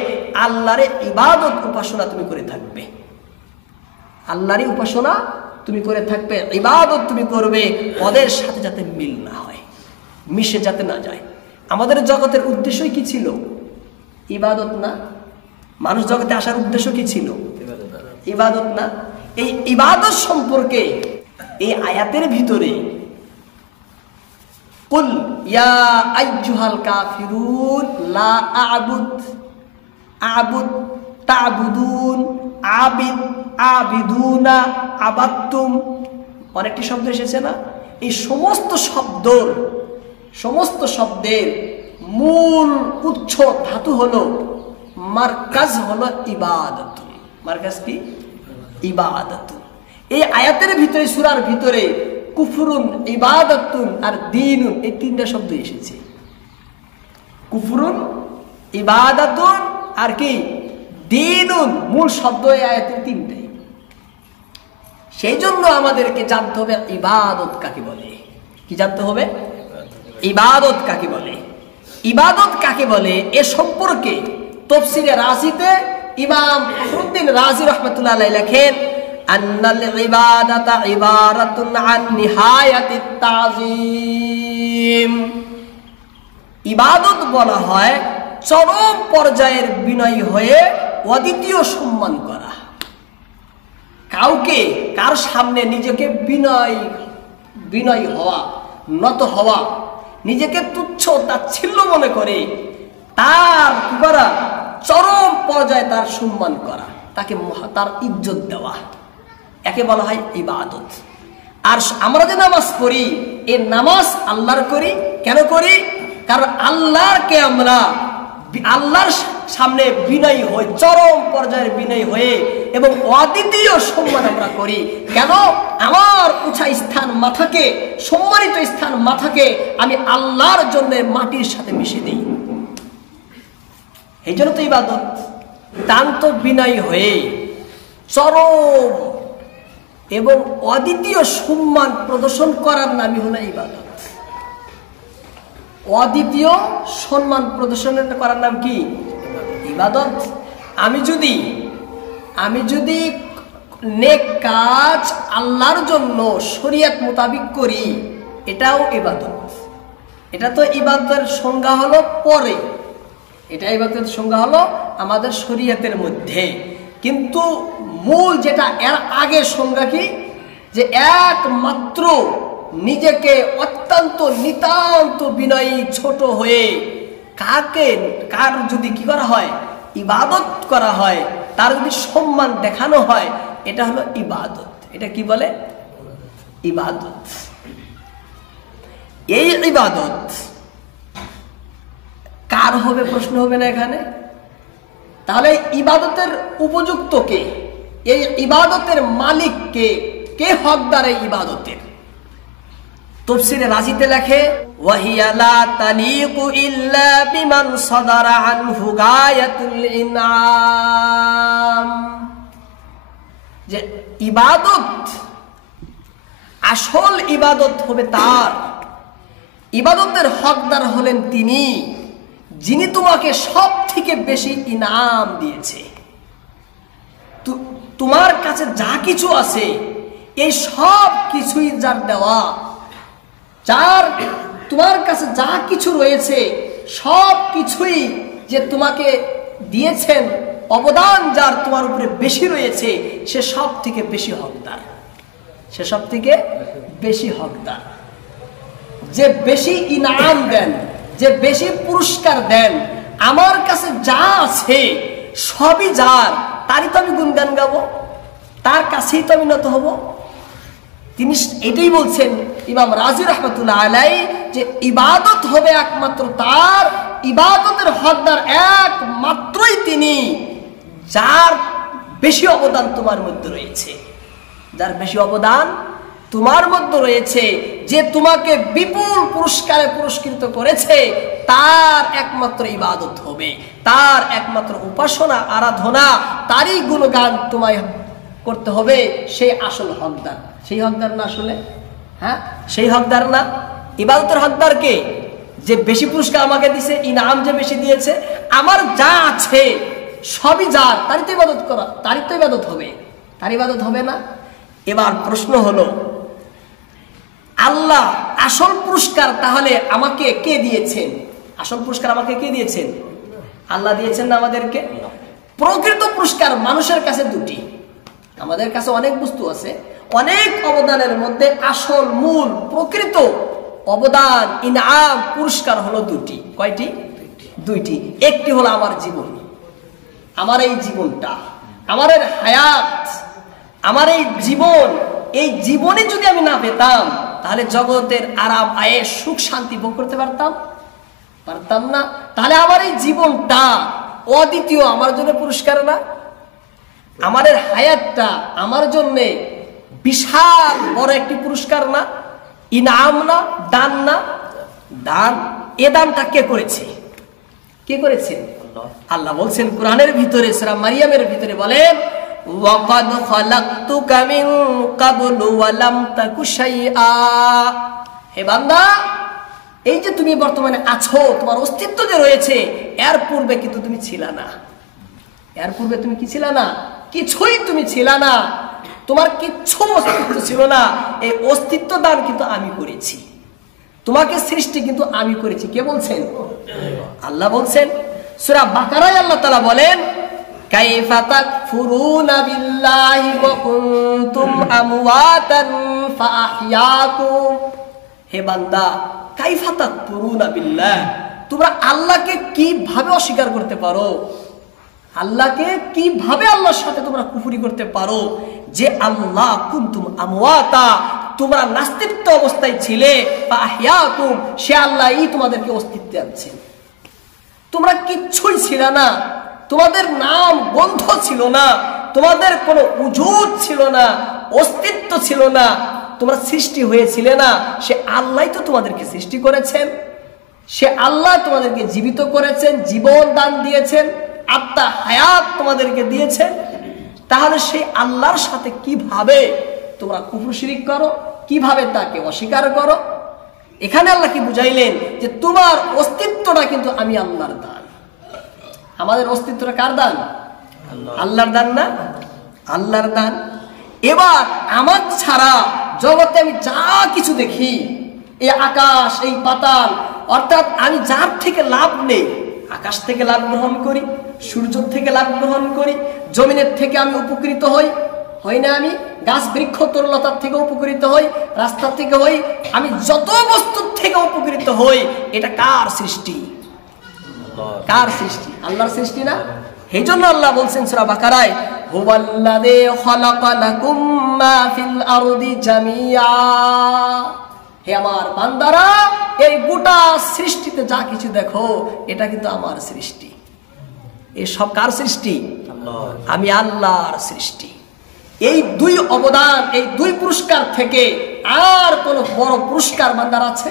আল্লাহর ইবাদত উপাসনা তুমি করে থাকবে, আল্লাহরই উপাসনা তুমি করে থাকবে, ইবাদত তুমি করবে। ওদের সাথে যাতে মিল না হয়, মিশে যাতে না যায়। আমাদের জগতের উদ্দেশ্যই কি ছিল? ইবাদত না? মানুষ জগতে আসার উদ্দেশ্য কি ছিল? ইবাদত না? এই ইবাদত সম্পর্কে এই আয়াতের ভিতরে কুল ইয়া আইয়ুহাল কাফিরুন লা আ'বুদ আ'বুদ তা'বুদুন আবিদ আবিদুনা আবাদতুম, অনেকটি শব্দ এসেছে না? এই সমস্ত শব্দের মূল উৎস ধাতু হলো, মারকাজ হলো ইবাদত। মারকাজ কি? ইবাদত। এই আয়াতের ভিতরে, সূরার ভিতরে কুফরুন, ইবাদাতুন আর দ্বীনুন, এই 3টা শব্দ এসেছে। কুফরুন, ইবাদাতুন আর কি? দ্বীনুন। মূল শব্দ এই আয়াতের 3টাই। সেই জন্য আমাদেরকে জানতে হবে ইবাদত কাকে বলে। কি জানতে হবে? ইবাদত কাকে বলে। ইবাদত কাকে বলে এ সম্পর্কে তাফসীরে রাজিতে ইমাম ফখরুদ্দীন রাজি রাহমাতুল্লাহ আলাইহি লেখেন, আন্নাল ইবাদাতা ইবারাতুন আন নিহায়াতিত তাযীম। ইবাদত বলা হয় চরম পর্যায়ের বিনয়ী হয়ে অদ্বিতীয় সম্মান করা। কাউকে, কার সামনে নিজেকে বিনয়ী হওয়া, নত হওয়া, নিজেকে তুচ্ছ তাচ্ছিল্য মনে করে তার কি করা? চরম পর্যায়ে তার সম্মান করা, তাকে তার ইজ্জত দেওয়া, একে বলা হয় ইবাদত। আর আমরা যে নামাজ পড়ি, এই নামাজ আল্লাহর করি। কেন করি? কারণ আল্লাহকে আমরা, আল্লাহর সামনে বিনয়ী হই, চরম পর্যায়ের বিনয়ী হয়ে এবং অদ্বিতীয় সম্মান আমরা করি। কেন? আমার উঁচা স্থান মাথাকে, সম্মানিত স্থান মাথাকে আমি আল্লাহর জন্য মাটির সাথে মিশিয়ে দিই। এই জন্য তো ইবাদত। তান্ত বিনয়ী হয়ে চরম এবং অদ্বিতীয় সম্মান প্রদর্শন করার নামই হলো ইবাদত। অদ্বিতীয় সম্মান প্রদর্শন করার নাম কি? ইবাদত। আমি যদি নেক কাজ আল্লাহর জন্য শরীয়ত মোতাবিক করি, এটাও ইবাদত। এটা তো ইবাদতের সংজ্ঞা হলো পরে, এটা ইবাদতের সংজ্ঞা হলো আমাদের শরীয়তের মধ্যে, কিন্তু মূল যেটা এর আগে সংজ্ঞা কি? যে একমাত্র নিজেকে অত্যন্ত নিতান্ত বিনয়ী ছোট হয়ে কার যদি কি করা হয়, ইবাদত করা হয়, তার যদি সম্মান দেখানো হয়, এটা হলো ইবাদত। এটা কি বলে? ইবাদত। এই ইবাদত কার হবে প্রশ্ন হবে না এখানে? তাহলে ইবাদতের উপযুক্ত কে? এই ইবাদতের মালিক কে? কে হকদার এই ইবাদতের? তাফসীরে রাজিতে লেখে, ওয়াহিয়া লা তালিকু ইল্লা বিমান সাদারা আনহু গায়াতুল ইনআম। যে ইবাদত, আসল ইবাদত হবে তার, ইবাদতের হকদার হলেন তিনি যিনি তোমাকে সব থেকে বেশি ইনাম দিয়েছে। তোমার কাছে যা কিছু আছে এই সব কিছুই যার দেওয়া, যার তোমার কাছে যা কিছু রয়েছে সব কিছুই যে তোমাকে দিয়েছেন, অবদান যার তোমার উপরে বেশি রয়েছে, সে সব থেকে বেশি হকদার। সে সব থেকে বেশি হকদার। যে বেশি ইনাম দেন, যে বেশি পুরস্কার দেন, আমার কাছে যা আছে সবই যার, তারই তো আমি গুণগান গাবো, তার কাছেই তো আমি নত হব। তিনি এটাই বলছেন ইমাম রাজি রহমতুল্লাহ আলাইহি, যে ইবাদত হবে একমাত্র তার, ইবাদতের হকদার একমাত্রই তিনি যার বেশি অবদান তোমার মধ্যে রয়েছে, যার বেশি অবদান তোমার মধ্যে রয়েছে, যে তোমাকে বিপুল পুরস্কারে পুরস্কৃত করেছে, তার একমাত্র ইবাদত হবে, তার একমাত্র উপাসনা আরাধনা, তারই গুণগান তোমায় করতে হবে। সেই আসল হকদার। সেই হকদার না আসলে? হ্যাঁ, সেই হকদার না। ইবাদতের হকদার কে? যে বেশি পুরস্কার আমাকে দিয়েছে, ইনাম যে বেশি দিয়েছে, আমার যা আছে সবই যার, তারই তো ইবাদত করা, তারই তো ইবাদত হবে, তার ইবাদত হবে না? এবার প্রশ্ন হলো, আল্লাহ আসল পুরস্কার তাহলে আমাকে কে দিয়েছেন? আসল পুরস্কার আমাকে কে দিয়েছেন? আল্লাহ দিয়েছেন না আমাদেরকে? প্রকৃত পুরস্কার মানুষের কাছে দুটি। আমাদের কাছে অনেক বস্তু আছে, অনেক অবদানের মধ্যে আসল মূল প্রকৃত অবদান, ইনাম, পুরস্কার হলো দুটি। কয়টি? দুইটি। একটি হলো আমার জীবন, আমার এই জীবনটা, আমার এই হায়াত, আমার এই জীবন। এই জীবনে যদি আমি না পেতাম, তাহলে জগতের আরাম আয়েশ সুখ শান্তি ভোগ করতে পারতাম না। তাহলে আমার এই জীবনটা অদ্বিতীয়, আমার জন্য পুরস্কার না? আমার এই হায়াতটা আমার জন্য বিশাল বড় একটি পুরস্কার না? ইনাম না? দান না? দান। এ দানটা কে করেছে? কে করেছে? আল্লাহ বলছেন কোরআনের ভিতরে, সূরা মারিয়ামের ভিতরে বলেন, ওয়াকাদ খালাকতুকা মিন ক্বাবলু ওয়া লাম তাকু শাইআ। হে বান্দা, এই যে তুমি বর্তমানে আছো, তোমার অস্তিত্ব যে রয়েছে, এর পূর্বে কিন্তু তুমি ছিলা না। এর পূর্বে তুমি কি ছিলা না? কিছুই তুমি ছিলা না, তোমার কিচ্ছু অস্তিত্ব ছিল না। এই অস্তিত্ব দান কিন্তু আমি করেছি, তোমাকে সৃষ্টি কিন্তু আমি করেছি। কে বলছেন? আল্লাহ বলছেন। সূরা বাকারায় আল্লাহ তাআলা বলেন, কাইফা তাকফুরুনা বিল্লাহি ওয়া কুনতুম আমওয়াতান ফাআহইয়াকুম। হে বান্দা, কাইফা তাকফুরুনা বিল্লাহ, তোমরা আল্লাহকে কিভাবে অস্বীকার করতে পারো? আল্লাহকে কিভাবে আল্লাহর সাথে তোমরা কুফরি করতে পারো? যে আল্লাহ কুনতুম আমওয়াতা, তোমরা নাস্তিত্ব অবস্থায় ছিলে, ফাআহইয়াকুম, সে আল্লাহই তোমাদেরকে অস্তিত্বে আনছেন। তোমরা কিচ্ছুই ছিল না, তোমাদের নাম গন্ধ ছিল না, তোমাদের কোনো উজুদ ছিল না, অস্তিত্ব ছিল না, তোমরা সৃষ্টি হয়েছিলে না। সে আল্লাহ তো তোমাদেরকে সৃষ্টি করেছেন, সে আল্লাহ তোমাদেরকে জীবিত করেছেন, জীবন দান দিয়েছেন, আত্মা হায়াত তোমাদেরকে দিয়েছেন। তাহলে সেই আল্লাহর সাথে কিভাবে তোমরা কুফর শিরিক করো, কিভাবে তাকে অস্বীকার করো? এখানে আল্লাহ কি বুঝাইলেন যে তোমার অস্তিত্বটা কিন্তু আমি আল্লাহর দান। আমাদের অস্তিত্বটা কার দান? আল্লাহর দান না? আল্লাহর দান। এবার আমার ছাড়া জগতে আমি যা কিছু দেখি, এই আকাশ, এই পাতাল, অর্থাৎ আমি যার থেকে লাভ নেই, আকাশ থেকে লাভ গ্রহণ করি, সূর্য থেকে লাভ গ্রহণ করি, জমিনের থেকে আমি উপকৃত হই না? আমি গাছ বৃক্ষ তরুলতার থেকে উপকৃত হই, রাস্তার থেকে হই, আমি যত বস্তুর থেকে উপকৃত হই, এটা কার সৃষ্টি? কার সৃষ্টি? আল্লাহর সৃষ্টি না? এই জন্য আল্লাহ বলছেন সূরা বাকারায়, হুয়াল্লাযী খালাকা লাকুম মা ফিল আরদি জামিআ। হে আমার বান্দারা, এই গোটা সৃষ্টিতে যা কিছু দেখো, এটা কিন্তু আমার সৃষ্টি। এই সব কার সৃষ্টি? আমি আল্লাহর সৃষ্টি। এই দুই অবদান, এই দুই পুরস্কার থেকে আর কোন বড় পুরস্কার বান্দার আছে?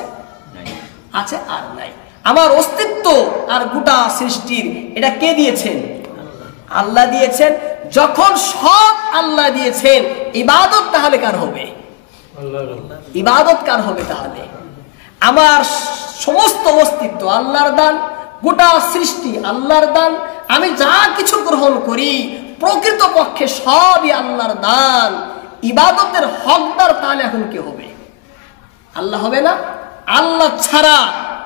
আছে? আর নাই। আমার অস্তিত্ব আর গোটা সৃষ্টির এটা কে দিয়েছেন? আল্লাহ দিয়েছেন। যখন সব আল্লাহ দিয়েছেন, ইবাদত তাহলে কার হবে? ইবাদত কার হবে? তাহলে আমার সমস্ত অস্তিত্ব আল্লাহর দান, গোটা সৃষ্টি আল্লাহর দান, আমি যা কিছু গ্রহণ করি প্রকৃত পক্ষে সবই আল্লাহর দান। ইবাদতের হকদার তাহলে এখন কে হবে? আল্লাহ হবে না? আল্লাহ ছাড়া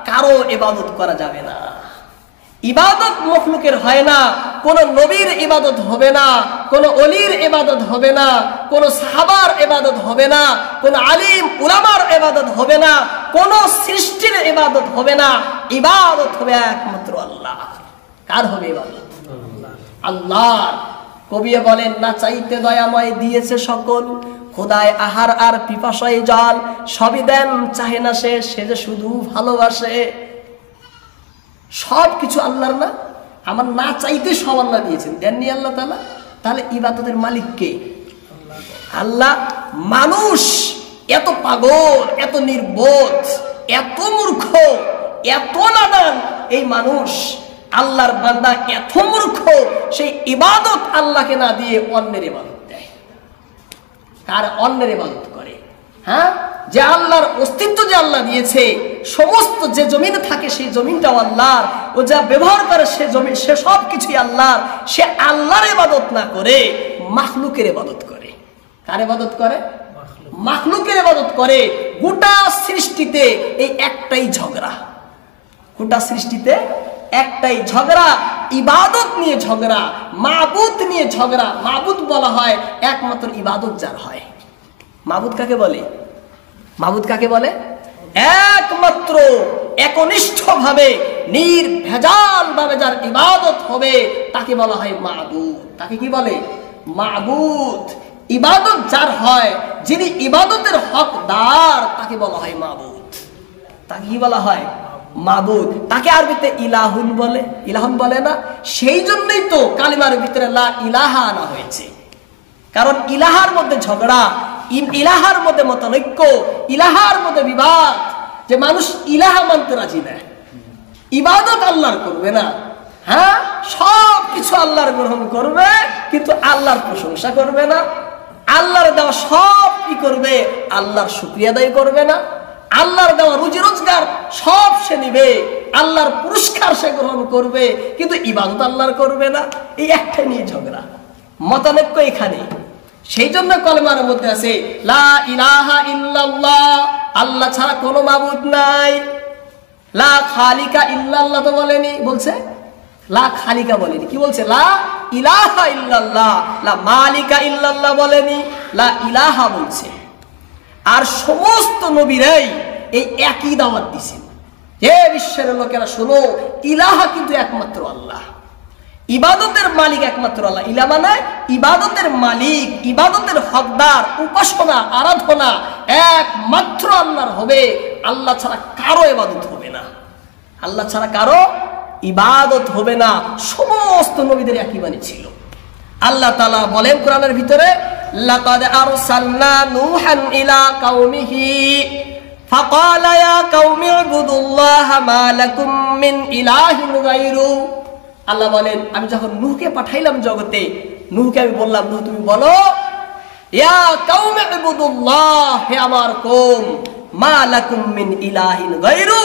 কারো ইবাদত করা যাবে না। ইবাদত মখলুকের হয় না, কোন নবীর ইবাদত হবে না, কোন ওলির ইবাদত হবে না, কোন সাহাবার ইবাদত হবে না, কোন আলিম উলামার ইবাদত হবে না, কোন সৃষ্টির ইবাদত হবে না। ইবাদত হবে একমাত্র আল্লাহ। কার হবে ইবাদত? আল্লাহ। কবি বলেন, না চাইতে দয়াময় দিয়েছে সকল, খোদায় আহার আর পিপাসায় জল, সবই দেন চাহে না সে, সে যে শুধু ভালোবাসে। সব কিছু আল্লাহর না? আমার না চাইতে সব আল্লাহ দিয়েছেন, দেননি আল্লাহ তাআলা? তাহলে ইবাদতের মালিক কে? আল্লাহ। মানুষ এত পাগল, এত নির্বোধ, এত মূর্খ, এত নাদান, এই মানুষ আল্লাহর বান্দা এত মূর্খ, সেই ইবাদত আল্লাহকে না দিয়ে অন্যের ইবাদত দেয়। কার? অন্যের ইবাদত করে। হ্যাঁ, যে আল্লাহর অস্তিত্ব যে আল্লাহ দিয়েছে, সমস্ত যে জমিনে থাকে সেই জমিনটাও আল্লাহর, ও যা ব্যবহার করে সে জমিন, সে সব কিছুই আল্লাহর। সে আল্লাহর ইবাদত না করে মাখলুকের ইবাদত করে। কার ইবাদত করে? মাখলুকের ইবাদত করে। গোটা সৃষ্টিতে এই একটাই ঝগড়া, গোটা সৃষ্টিতে একটাই ঝগড়া, ইবাদত নিয়ে ঝগড়া, মাবুদ নিয়ে ঝগড়া। মাবুদ বলা হয় একমাত্র ইবাদত যার হয়। মাবুদ কাকে বলে? মাবুদ কাকে বলে? একমাত্র একনিষ্ঠভাবে নির্ভেজাল ভাবে যার ইবাদত হবে তাকে বলা হয় মাবুদ। তাকে কি বলে? মাবুদ। ইবাদত যার হয়, যিনি ইবাদতের হকদার, তাকে বলা হয় মাবুদ। তাকে কি বলা হয়? মাবুদ। তাকে আরবিতে ইলাহুন বলে। ইলাহুন বলে না? সেই জন্যই তো কালিমার ভিতরে লা ইলাহা আনা হয়েছে। কারণ ইলাহার মধ্যে ঝগড়া, ইলাহার মধ্যে মতানৈক্য, ইলাহার মধ্যে বিবাদ, যে মানুষ ইলাহা মানতে রাজি না, ইবাদত আল্লাহর করবে না। হ্যাঁ, সব কিছু আল্লাহর গ্রহণ করবে, কিন্তু আল্লাহর প্রশংসা করবে না। আল্লাহর দেওয়া সব কি করবে? আল্লাহর শুকরিয়া আদায় করবে না। আল্লাহর দেওয়া রুজি রোজগার সব সে নিবে, আল্লাহর পুরস্কার সে গ্রহণ করবে, কিন্তু ইবাদত আল্লাহর করবে না। এই একটা নিয়ে ঝগড়া, মতানৈক্য এখানে। সেই জন্য কলেমার মধ্যে আছে লা ইলাহা ইল্লাল্লাহ, আল্লাহ ছাড়া কোনো মাবুদ নাই। লা খালিকা ইল্লাল্লাহ তো বলেনি, বলছে লা খালিকা বলেনি, কি বলছে? লা ইলাহা ইল্লাল্লাহ। লা মালিকা ইল্লাল্লাহ বলেনি, লা ইলাহা বলছে। আর সমস্ত নবীরাই এই একই দাওয়াত দিয়েছেন, হে বিশ্বের লোকেরা শোনো, ইলাহা কিন্তু একমাত্র আল্লাহ, ইবাদতের মালিক একমাত্র আল্লাহ। ইলা মানে ইবাদতের মালিক, ইবাদতের হকদার, উপাসনা আরাধনা একমাত্র আল্লাহর হবে। আল্লাহ ছাড়া কারো ইবাদত হবে না। আল্লাহ ছাড়া কারো ইবাদত হবে না। সমস্ত নবীদের একই বাণী ছিল। আল্লাহ তাআলা বলেন কোরআনের ভিতরে, লাকাদ আরসালনা নূহান ইলা কাওমিহি ফাকালা ইয়া কাওমি ইবুদুল্লাহা মা লাকুম মিন ইলাহিন গায়রু। আল্লাহ বলেন, আমি যখন নূহকে পাঠাইলাম জগতে, নূহকে আমি বললাম, নূহ তুমি বলো, ইয়া কাওমি ইবুদুল্লাহ, হে আমার কওম, মা লাকুম মিন ইলাহিন গায়রু,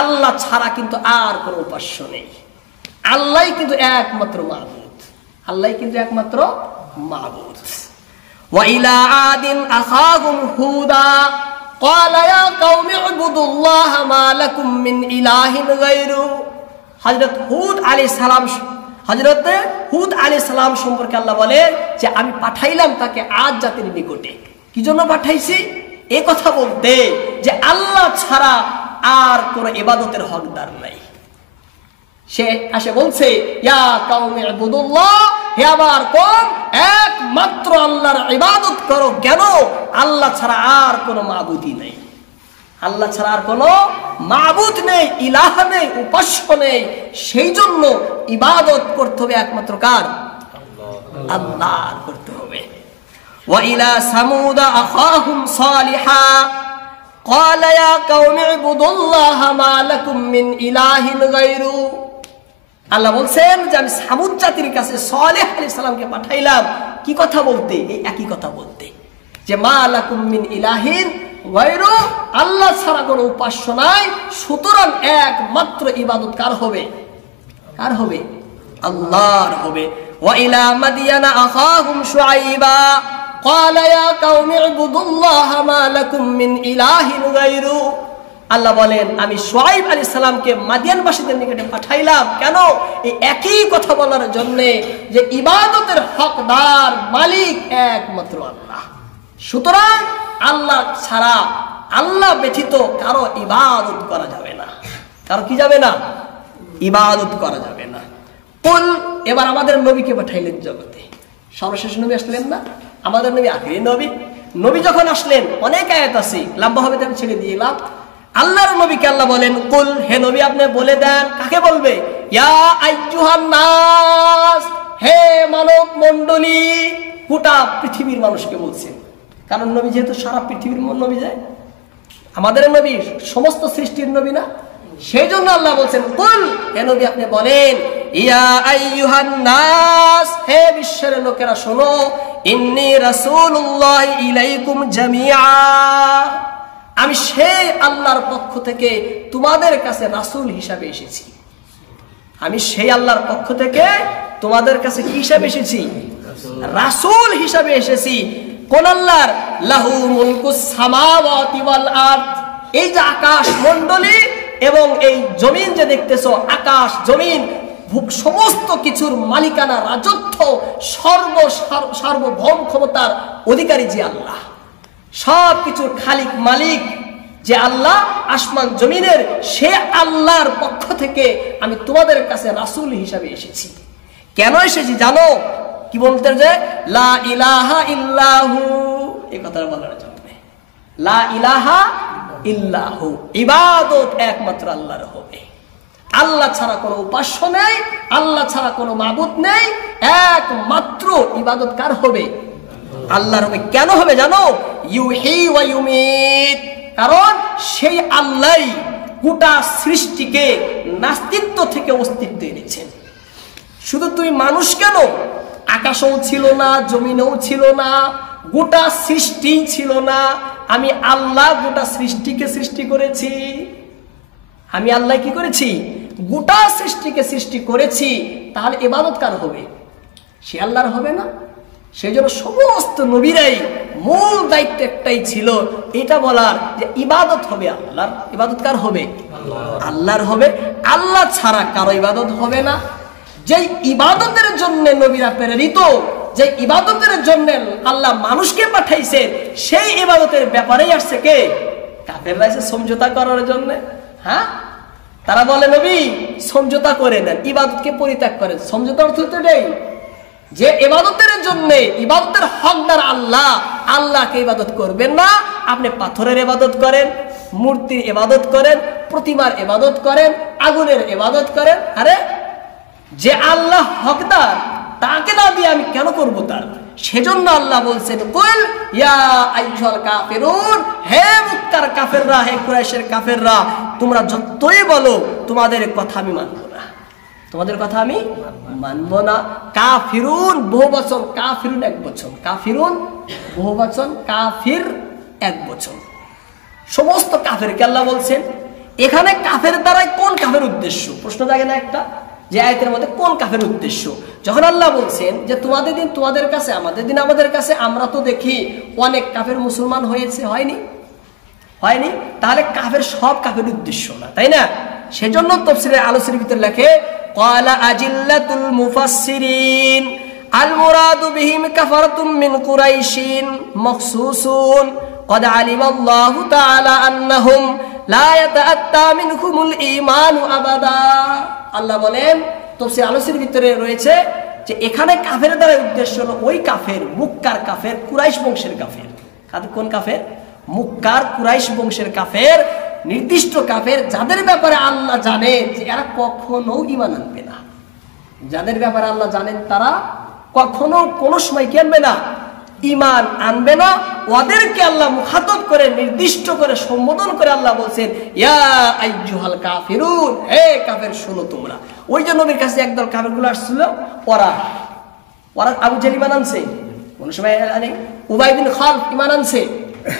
আল্লাহ ছাড়া কিন্তু আর কোনো উপাস্য নেই। আল্লাহই কিন্তু একমাত্র মাবুদ, আল্লাহই কিন্তু একমাত্র মাবুদ। ওয়া ইলা আদিন আখাহুম হুদা ক্বালা ইয়া কাওমি ইবুদুল্লাহা মা লাকুম মিন ইলাহিন গায়রু। হযরত হুদ আলাইহিস সালাম সম্পর্কে আল্লাহ বলেন যে আমি পাঠাইলাম তাকে আদ জাতির নিকটে। কি জন্য পাঠাইছি? এই কথা বলতে যে আল্লাহ ছাড়া আর কোন ইবাদতের হকদার নাই। সে আসে বলছে, ইয়া কাওমি ইবুদুল্লাহ, হে আমার কওম, একমাত্র আল্লাহর ইবাদত করো। কেন? আল্লাহ ছাড়া আর কোনো মাবুদই নেই, আল্লাহ ছাড়া আর কোনো মাবুদ নেই, ইলাহ নেই, উপাস্য নেই। সেই জন্য ইবাদত করতে হবে একমাত্র কার? আল্লাহর করতে হবে। ওয়া ইলা সামুদ আখাহুম সালিহা ক্বালা ইয়া কাওমি ইবুদুল্লাহা মা লাকুম মিন ইলাহিন গায়রু। আল্লাহ বলছেন যে আমি সামুদ জাতির কাছে সালেহ আলাইহিস সালামকে পাঠাইলাম। কি কথা বলতে? এই একই কথা বলতে যে মা লাকুম মিন ইলাহিন গায়রু, আল্লাহ ছাড়া কোনো উপাস্য নাই। সুতরাং একমাত্র ইবাদত কার হবে? কার হবে? আল্লাহর হবে। ওয়া ইলা মাদিয়ানা আখাহুম শুআইবা ক্বালা ইয়া কাওমি ইবুদুল্লাহা মা লাকুম মিন ইলাহিন গায়রু। আল্লাহ বলেন, আমি শুআইব আলাইহিস সালামকে মাদিয়ানবাসীদের নিকটে পাঠাইলাম। কেন? এই একই কথা বলার জন্য যে ইবাদতের হকদার মালিক একমাত্র আল্লাহ। সুতরাং আল্লাহ ছাড়া, আল্লাহ ব্যতীত কারো ইবাদত করা যাবে না। কারো কি যাবে না? ইবাদত করা যাবে না। কুল, এবার আমাদের নবীকে পাঠাইলেন জগতে। সর্বশেষ নবী আসলেন না? আমাদের নবী আখিরি নবী। নবী যখন আসলেন, অনেক আয়াত আছে, লম্বা হবে আমি ছেড়ে দিলাম। আল্লাহর নবীকে আল্লাহ বলেন, কুল, হে নবী আপনি বলে দেন। কাকে বলবে? ইয়া আইয়ুহান নাস, হে মানব মণ্ডলী। গোটা পৃথিবীর মানুষকে বলছেন, কারণ নবী যেহেতু সারা পৃথিবীর নবী যায়, আমাদের নবী সমস্ত সৃষ্টির নবী না, সেই জন্য আল্লাহ বলছেন, কুল, হে নবী আপনি বলেন, ইয়া আইয়ুহান নাস, হে বিশ্বের লোকেরা শোনো, ইন্নী রাসূলুল্লাহ ইলাইকুম জামিআ, আমি সেই আল্লাহর পক্ষ থেকে তোমাদের কাছে রাসূল হিসাবে এসেছি। আমি সেই আল্লাহর পক্ষ থেকে তোমাদের কাছে কি হিসাবে এসেছি? রাসূল হিসাবে এসেছি। কোন আল্লাহর? লাহু মুলকুস সামাওয়াতি ওয়াল আরদ, এই যে আকাশ মণ্ডলী এবং এই জমিন যে দেখতেছো, আকাশ জমিন সমস্ত কিছুর মালিকানা, রাজত্ব, সার্বভৌম ক্ষমতার অধিকারী যে আল্লাহ, সব কিছুর খালিক মালিক যে আল্লাহ, আসমান জমিনের, সে আল্লাহর পক্ষ থেকে আমি তোমাদের কাছে রাসূল হিসাবে এসেছি। কেন এসেছি জানো? কি বলতে? যে লা ইলাহা ইল্লাহু, এই কথাটা বলার জন্য। লা ইলাহা ইল্লাহু, ইবাদত একমাত্র আল্লাহর হবে। আল্লাহ ছাড়া কোনো উপাস্য নেই, আল্লাহ ছাড়া কোনো মাবুদ নেই, একমাত্র ইবাদত কার হবে? আল্লাহর হবে। কেন হবে জানো? ইউহি ওয়া ইউমিত, কারণ সেই আল্লাহই গোটা সৃষ্টিকে নাস্তিত্ব থেকে অস্তিত্বে এনেছেন। শুধু তুমি মানুষ কেন, আকাশেও ছিল না, জমিনেও ছিল না, গোটা সৃষ্টি ছিল না। আমি আল্লাহ গোটা সৃষ্টিকে সৃষ্টি করেছি। আমি আল্লাহ কি করেছি? গোটা সৃষ্টিকে সৃষ্টি করেছি। তাহলে ইবাদত কার হবে? সে আল্লাহর হবে না? সেই জন্য সমস্ত নবীরাই মূল দায়িত্ব একটাই ছিল, এটা বলার যে ইবাদত হবে আল্লাহর। ইবাদত কার হবে? আল্লাহর হবে। আল্লাহ ছাড়া কারো ইবাদত হবে না। যে ইবাদতের জন্য নবীরা প্রেরিত, যে ইবাদতের জন্য আল্লাহ মানুষকে পাঠাইছেন, সেই ইবাদতের ব্যাপারেই আসছে কে? কাফেররা এসে সমঝোতা করার জন্য। হ্যাঁ, তারা বলে নবী সমঝোতা করে নেন, ইবাদতকে পরিত্যাগ করেন। সমঝোতার অর্থ তো নেই যে ইবাদতের জন্য, ইবাদতের হকদার আল্লাহ, আল্লাহকে ইবাদত করবেন না, আপনি পাথরের ইবাদত করেন, মূর্তির ইবাদত করেন, প্রতিমার ইবাদত করেন, আগুনের ইবাদত করেন। আরে যে আল্লাহ হকদার তাকে না দিয়ে আমি কেন করব তার? সেজন্য আল্লাহ বলছেন, কুল ইয়া আইয়ুহাল কাফিরুন, হে মক্কার কাফেররা, হে কুরাইশের কাফেররা, তোমরা যতই বলো তোমাদের কথা আমি মানব না, তোমাদের কথা আমি মানব না। কাফিরুন বহুবচন, কাফিরুন একবচন, কাফিরুন বহুবচন, কাফির একবচন। সমস্ত কাফেরকে আল্লাহ বলছেন। এখানে কাফের দ্বারাই কোন কাফের উদ্দেশ্য? প্রশ্ন জাগে না একটা, যে আয়াতের মধ্যে কোন কাফের উদ্দেশ্য? যখন আল্লাহ বলছেন যে তোমাদের দিন তোমাদের কাছে, আমাদের দিন আমাদের কাছে, আমরা তো দেখি অনেক কাফের মুসলমান হয়েছে, হয়নি? হয়নি? তাহলে কাফের সব কাফের উদ্দেশ্য না, তাই না? সেজন্য তাফসীরের আলোচনার ভিতরে লেখে, ক্বালা আজিল্লাতুল মুফাসসিরিন আল মুরাদু বিহিম কাফারাতুম মিন কুরাইশিন মাখসুসুন ক্বাদ আলিমাল্লাহু তাআলা আন্নাহুম লা ইয়াতাআত্তা মিনহুমুল ঈমানু আবাদা। আল্লাহ বলেন, তাফসীর আলোচনার ভিতরে রয়েছে যে এখানে কাফের দ্বারা উদ্দেশ্য হলো ওই কাফের, মুক্কার কাফের, কুরাইশ বংশের কাফের। কোন কাফের? মুক্কার কুরাইশ বংশের কাফের, নির্দিষ্ট কাফের, যাদের ব্যাপারে আল্লাহ জানেন যে এরা কখনো ঈমান আনবে না। যাদের ব্যাপারে আল্লাহ জানেন তারা কখনো কোনো সময় কি আনবে না? ঈমান আনবে না। ওদেরকে আল্লাহ মুখাতব করে, নির্দিষ্ট করে, সম্বোধন করে আল্লাহ বলছেন, ইয়া আইয়ুহাল কাফিরুন, হে কাফের শোনো তোমরা। ওই যে নবীর কাছে একদল কাফেরগুলো আসছিল, ওরা আবু জাহেল ঈমান আনছে, কোন সময় আনে উবাই বিন খালফ ঈমান আনছে,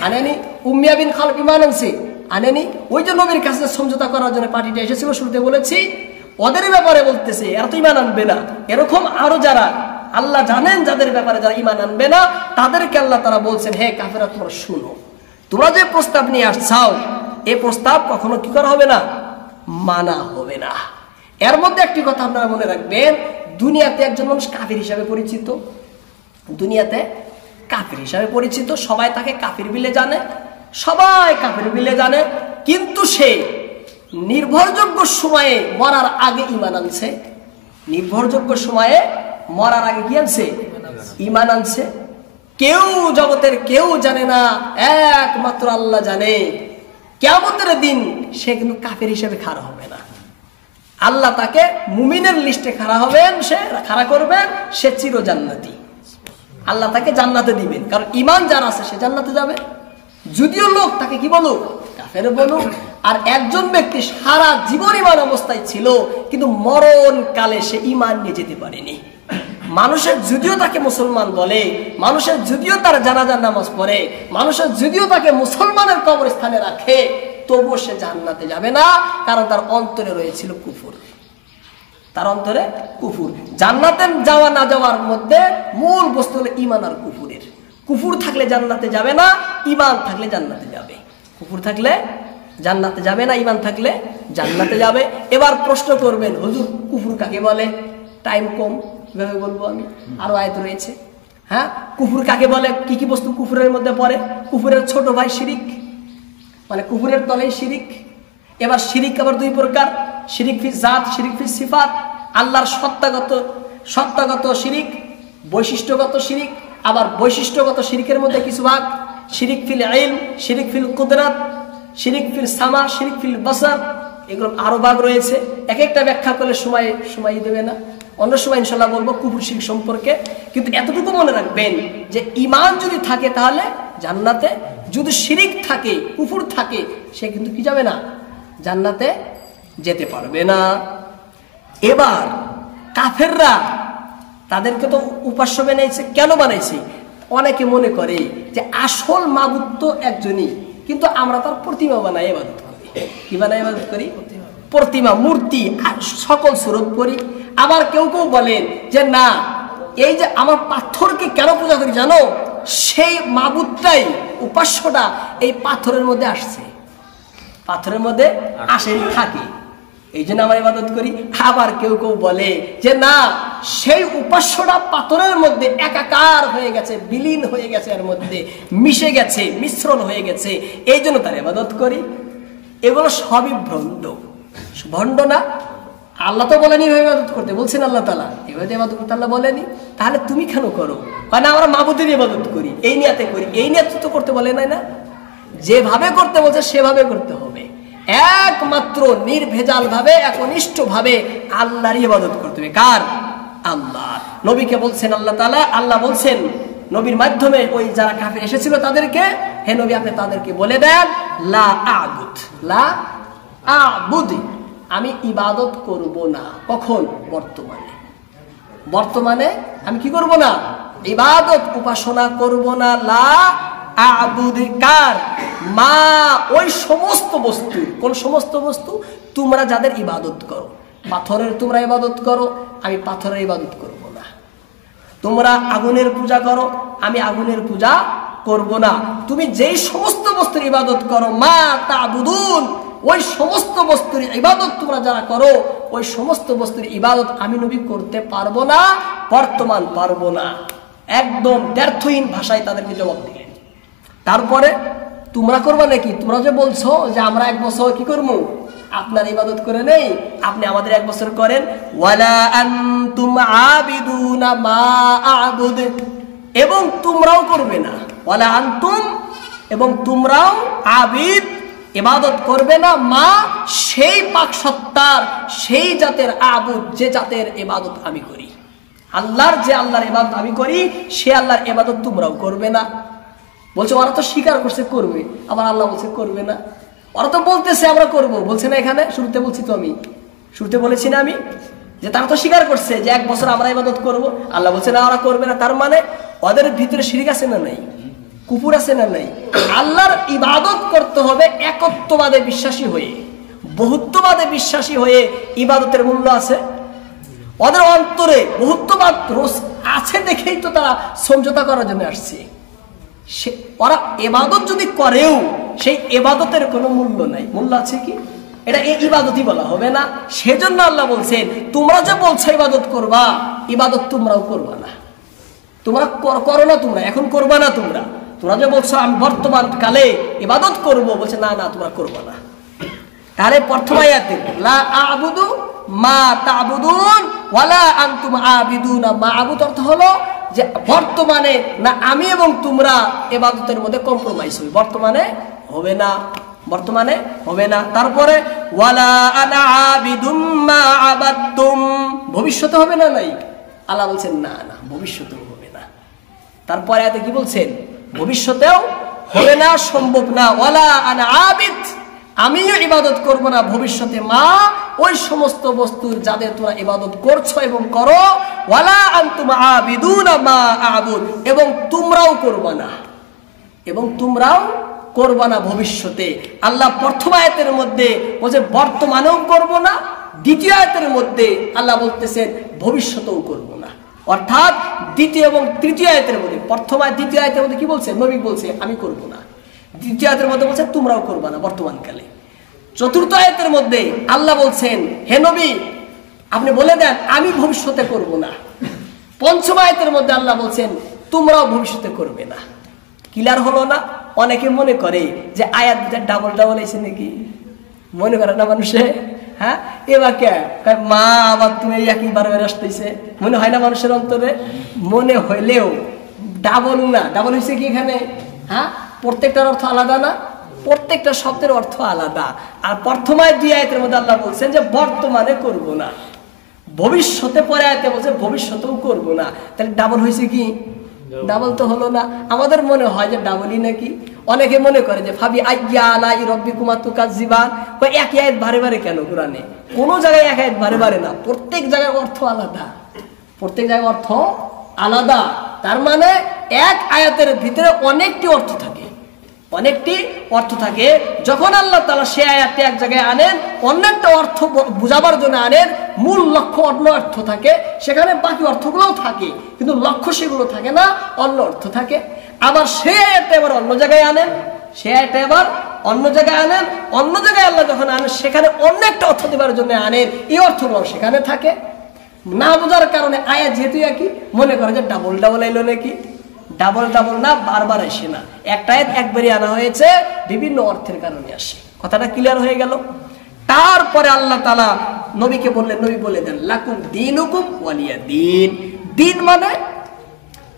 আনেনি? উম্মিয়া বিন খালফ ঈমান আনছে, আনেনি? ওই যে নবীর কাছে সমঝোতা করার জন্য পার্টিটা এসেছিল, শুরুতে বলেছি, ওদের ব্যাপারে বলতেছে এরা তো ঈমান আনবে না। এরকম আরো যারা আল্লাহ জানেন যাদের ব্যাপারে যারা ঈমান আনবে না, তাদেরকে আল্লাহ তারা বলছেন, হে কাফেররা তোমরা শুনো, তোমরা যে প্রস্তাব নিয়ে আসছাও এই প্রস্তাব কখনো কি করা হবে না? মানা হবে না। এর মধ্যে একটি কথা আপনারা মনে রাখবেন, দুনিয়াতে একজন মানুষ কাফির হিসাবে পরিচিত, দুনিয়াতে কাফির হিসাবে পরিচিত, সবাই তাকে কাফির বিলে জানে, সবাই কাফির বিলে জানে, কিন্তু সে নির্ভরযোগ্য সময়ে মরার আগে ঈমান আনছে, নির্ভরযোগ্য সময়ে মরার আগে কি আনছে? ঈমান আনছে। কেউ জগতের কেউ জানে না, একমাত্র আল্লাহ জানে। কিয়ামতের দিন সে কিন্তু কাফের হিসেবে খাড়া হবে না, আল্লাহ তাকে মুমিনের লিস্টে খাড়া হবেন, সে খাড়া করবেন, সে চির জান্নাতি, আল্লাহ তাকে জান্নাতে দিবেন। কারণ ঈমান যার আছে সে জান্নাতে যাবে, যদিও লোক তাকে কি বলুক? কাফের বলুক। আর একজন ব্যক্তি সারা জীবন ঈমান অবস্থায় ছিল, কিন্তু মরণ কালে সে ঈমান নিয়ে যেতে পারেনি। মানুষের যদিও তাকে মুসলমান বলে, মানুষের যদিও তার জানাজার নামাজ পড়ে, মানুষের যদিও তাকে মুসলমানের কবরস্থানে রাখে, তবুও সে জান্নাতে যাবে না, কারণ তার অন্তরে রয়েছিল কুফর, তার অন্তরে কুফর। জান্নাতে যাওয়া না যাওয়ার মধ্যে মূল বস্তু হলো ঈমান আর কুফরের। কুফর থাকলে জান্নাতে যাবে না, ঈমান থাকলে জান্নাতে যাবে। কুফর থাকলে জান্নাতে যাবে না, ঈমান থাকলে জান্নাতে যাবে। এবার প্রশ্ন করবেন, হুজুর কুফর কাকে বলে? টাইম কম, কিভাবে বলবো আমি, আরো আয়াত রয়েছে। হ্যাঁ, কুফর কাকে বলে? কি কি বস্তু কুফরের মধ্যে পড়ে? কুফরের ছোট ভাই শিরিক, মানে কুফরের তলেই শিরিক। এবার শিরিক আবার দুই প্রকার, শিরিক ফি জাত, শিরিক ফি সিফাত। আল্লাহর সত্তাগত শিরিক, বৈশিষ্ট্যগত শিরিক। আবার বৈশিষ্ট্যগত শিরিকের মধ্যে কিছু ভাগ, শিরিক ফিল ইলম, শিরিক ফিল কুদরাত, শিরিক ফিল সামা, শিরিক ফিল বাসার, এগুলো আরো ভাগ রয়েছে। এক একটা ব্যাখ্যা করলে সময় দেবে না, অন্য সময় ইনশাল্লাহ বলবো কুফর শিরিক সম্পর্কে। কিন্তু এতটুকু মনে রাখবেন যে ঈমান যদি থাকে তাহলে জান্নাতে, যদি শিরিক থাকে, কুফর থাকে, সে কিন্তু কি যাবে না? জান্নাতে যেতে পারবে না। এবার কাফেররা তাদেরকে তো উপাস্য বানাইছে। কেন বানাইছে? অনেকে মনে করে যে আসল মাবুদ তো একজনই, কিন্তু আমরা তার প্রতিমা বানাই ইবাদত করি। কি বানাই ইবাদত করি? প্রতিমা, মূর্তি, সকল সুরত করি। আবার কেউ কেউ বলেন যে না, এই যে আমার পাথরকে কেন পূজা করি জানো? সেই মাবুদটাই, উপাস্যটা এই পাথরের মধ্যে আসছে, পাথরের মধ্যে আসে, থাকে, এই জন্য আমরা ইবাদত করি। আবার কেউ কেউ বলে যে না, সেই উপাস্যটা পাথরের মধ্যে একাকার হয়ে গেছে, বিলীন হয়ে গেছে, এর মধ্যে মিশে গেছে, মিশ্রণ হয়ে গেছে, এই জন্য তার ইবাদত করি। এগুলো সবই ভণ্ড না। আল্লাহ তো বলেনি এভাবে ইবাদত করতে, বলছেন আল্লাহ তাআলা এভাবে ইবাদত করতে, আল্লাহ বলেনি। তাহলে তুমি কেন করো? কারণ আমরা মাবুদের ইবাদত করি, এই নিয়াতে করি, এই নিয়াতে তো করতে বলে নাই না। যেভাবে করতে বলছে সেভাবে করতে হবে, একমাত্র নির্ভেজাল ভাবে একনিষ্ঠ ভাবে আল্লাহর ইবাদত করতে হবে। কার? আল্লাহ। নবীকে বলছেন আল্লাহ তাআলা, আল্লাহ বলছেন নবীর মাধ্যমে ওই যারা কাফির এসেছিল তাদেরকে, হে নবী আপনি তাদেরকে বলে দেন লা আ'বুদ, লা আ'বুদ, আমি ইবাদত করব না। কখন? বর্তমানে। বর্তমানে আমি কি করব না? ইবাদত উপাসনা করব না। লা আ'বুদ কার? মা ওই সমস্ত বস্তু। কোন সমস্ত বস্তু? তোমরা যাদের ইবাদত করো। পাথরের তোমরা ইবাদত করো, আমি পাথরের ইবাদত করব না। তোমরা আগুনের পূজা করো, আমি আগুনের পূজা করব না। তুমি যেই সমস্ত বস্তুর ইবাদত করো, মা তা'বুদুন, ওই সমস্ত বস্তুর ইবাদত তোমরা যারা করো, ওই সমস্ত বস্তুর ইবাদত আমি নবী করতে পারবো না, বর্তমান পারবো না। একদম দ্ব্যর্থহীন ভাষায় তাদেরকে জবাব দিলেন। তারপরে তোমরা করবা নাকি? তোমরা যে বলছো যে আমরা 1 বছর কি করবো, আপনার ইবাদত করে নেই, আপনি আমাদের 1 বছর করেন। ওয়ালা আনতুম আবিদুনা মা আ'বুদ, এবং তোমরাও করবে না। ওয়ালা আনতুম, এবং তোমরাও আবিদ ইবাদত করবে না, মা সেই পাক সত্তার, সেই জাতের আবুদ যে জাতের ইবাদত আমি করি। আল্লাহর যে আল্লাহর ইবাদত আমি করি, সে আল্লাহর ইবাদত তোমরাও করবে না। বলছে ওরা তো স্বীকার করছে করবে, আবার আল্লাহ বলছে করবে না। ওরা তো বলতেছে আমরা করব, বলছে না? এখানে শুরুতে বলছি তো, আমি শুরুতে বলেছি না আমি যে তারা তো স্বীকার করছে যে 1 বছর আমরা ইবাদত করব, আল্লাহ বলছে না ওরা করবে না। তার মানে ওদের ভিতরে শিরক আছে না নাই? কুফর আছে না নাই? আল্লাহর ইবাদত করতে হবে একত্ববাদে বিশ্বাসী হয়ে, বহুত্ববাদে বিশ্বাসী হয়ে। ইবাদতের মূল্য আছে ওদের অন্তরে, বহুত্ববাদ রোজ আছে দেখেই তো তারা সমঝোতা করার জন্য আসছে। ওরা ইবাদত যদি করেও সেই ইবাদতের কোনো মূল্য নাই। মূল্য আছে কি? এটা এই ইবাদতই বলা হবে না। সেজন্য আল্লাহ বলছেন তোমরা যে বলছো ইবাদত করবা, ইবাদত তোমরাও করবা না। তোমরা করো না, তোমরা এখন করবা না। তোমরা যে বলছো আমি বর্তমান কালে ইবাদত করব, বলছে না না তোমরা করবা না। তাহলে প্রথম আয়াতে লা আ'বুদু মা তা'বুদুন ওয়ালা আনতুম আবিদুনা মা আ'বুদ, অর্থ হলো যে বর্তমানে না আমি এবং তোমরা ইবাদতের মধ্যে কম্প্রোমাইজ হই, বর্তমানে হবে না, বর্তমানে হবে না। তারপরে ওয়ালা আনা আবিদুম মা আবাদতুম, ভবিষ্যতে হবে না? নাই। আল্লাহ বলছেন না না ভবিষ্যতেও হবে না। তারপরে আয়াতে কি বলছেন? ভবিষ্যতেও হবে না, সম্ভব না। ওয়ালা আনা আবিদ, আমিও ইবাদত করব না ভবিষ্যতে, মা ওই সমস্ত বস্তুর যাদের তোমরা ইবাদত করছো এবং করো। ওয়ালা আনতুম আবিদুনা মা আ'বুদ, এবং তোমরাও করবা না, এবং তোমরাও করবা না ভবিষ্যতে। আল্লাহ প্রথম আয়াতের মধ্যে বলছে বর্তমানেও করব না, দ্বিতীয় আয়াতের মধ্যে আল্লাহ বলতেছেন ভবিষ্যতেও করব না। অর্থাৎ দ্বিতীয় এবং তৃতীয় আয়াতের মধ্যে, প্রথম আয়াত দ্বিতীয় আয়াতের মধ্যে কি বলছে? নবী বলছে আমি করব না। দ্বিতীয় আয়াতের মধ্যে বলছে তোমরাও করবা না বর্তমানকালে। চতুর্থ আয়াতের মধ্যে আল্লাহ বলছেন হে নবী আপনি বলে দেন আমি ভবিষ্যতে করব না। পঞ্চম আয়াতের মধ্যে আল্লাহ বলছেন তোমরাও ভবিষ্যতে করবে না। ক্লিয়ার হলো না? অনেকে মনে করে যে আয়াত ডাবল ডাবল এসে নাকি, মনে করে না মানুষে? হ্যাঁ, এবার কে মা আবার তুমি একই বারবার আসতেছে, মনে হয় না মানুষের অন্তরে? মনে হইলেও ডাবল না। ডাবল হয়েছে কি এখানে? হ্যাঁ, প্রত্যেকটার অর্থ আলাদা না? প্রত্যেকটা শব্দের অর্থ আলাদা। আর প্রথম আয়াত 2 আয়াতের মধ্যে আল্লাহ বলছেন যে বর্তমানে করব না, ভবিষ্যতে পরে আয়াতে বলছে ভবিষ্যতেও করব না। তাহলে ডাবল হয়েছে কি? ডাবল তো হলো না। আমাদের মনে হয় যে ডাবলই নাকি। অনেকে মনে করে যে ফাবি আইয়া আলাই রাব্বিকুমা তুকাজ্জিবান, কই এক আয়াত বারে বারে কেন কোরআনে? কোন জায়গায় এক আয়াত বারে বারে না, প্রত্যেক জায়গায় অর্থ আলাদা, প্রত্যেক জায়গায় অর্থ আলাদা। তার মানে এক আয়াতের ভিতরে অনেকটি অর্থ থাকে, অনেকটি অর্থ থাকে। যখন আল্লাহ তাআলা সে আয়াতটি এক জায়গায় আনেন, অন্য একটা অর্থ বুঝাবার জন্য আনেন, মূল লক্ষ্য অন্য অর্থ থাকে, সেখানে বাকি অর্থগুলোও থাকে, কিন্তু লক্ষ্য সেগুলো থাকে না, অন্য অর্থ থাকে। আবার সে আয়াতটা এবার অন্য জায়গায় আনেন, সে আয়াতটা এবার অন্য জায়গায় আনেন, অন্য জায়গায় আল্লাহ যখন আনেন সেখানে অন্য একটা অর্থ দেবার জন্য আনেন, এই অর্থগুলো সেখানে থাকে। না বোঝার কারণে আয়াত যেহেতু একই মনে করে যে ডাবল ডাবল এলো নাকি। ডাবল ডাবল না, বারবার আসে না। একটা আয়াত একবারই আনা হয়েছে, বিভিন্ন অর্থের কারণে আসে। কথাটা ক্লিয়ার হয়ে গেল? তারপরে আল্লাহ তাআলা নবীকে বললেন, নবী বলে দেন লাকুম দীনুকুম ওয়ালিয়া দিন। দিন মানে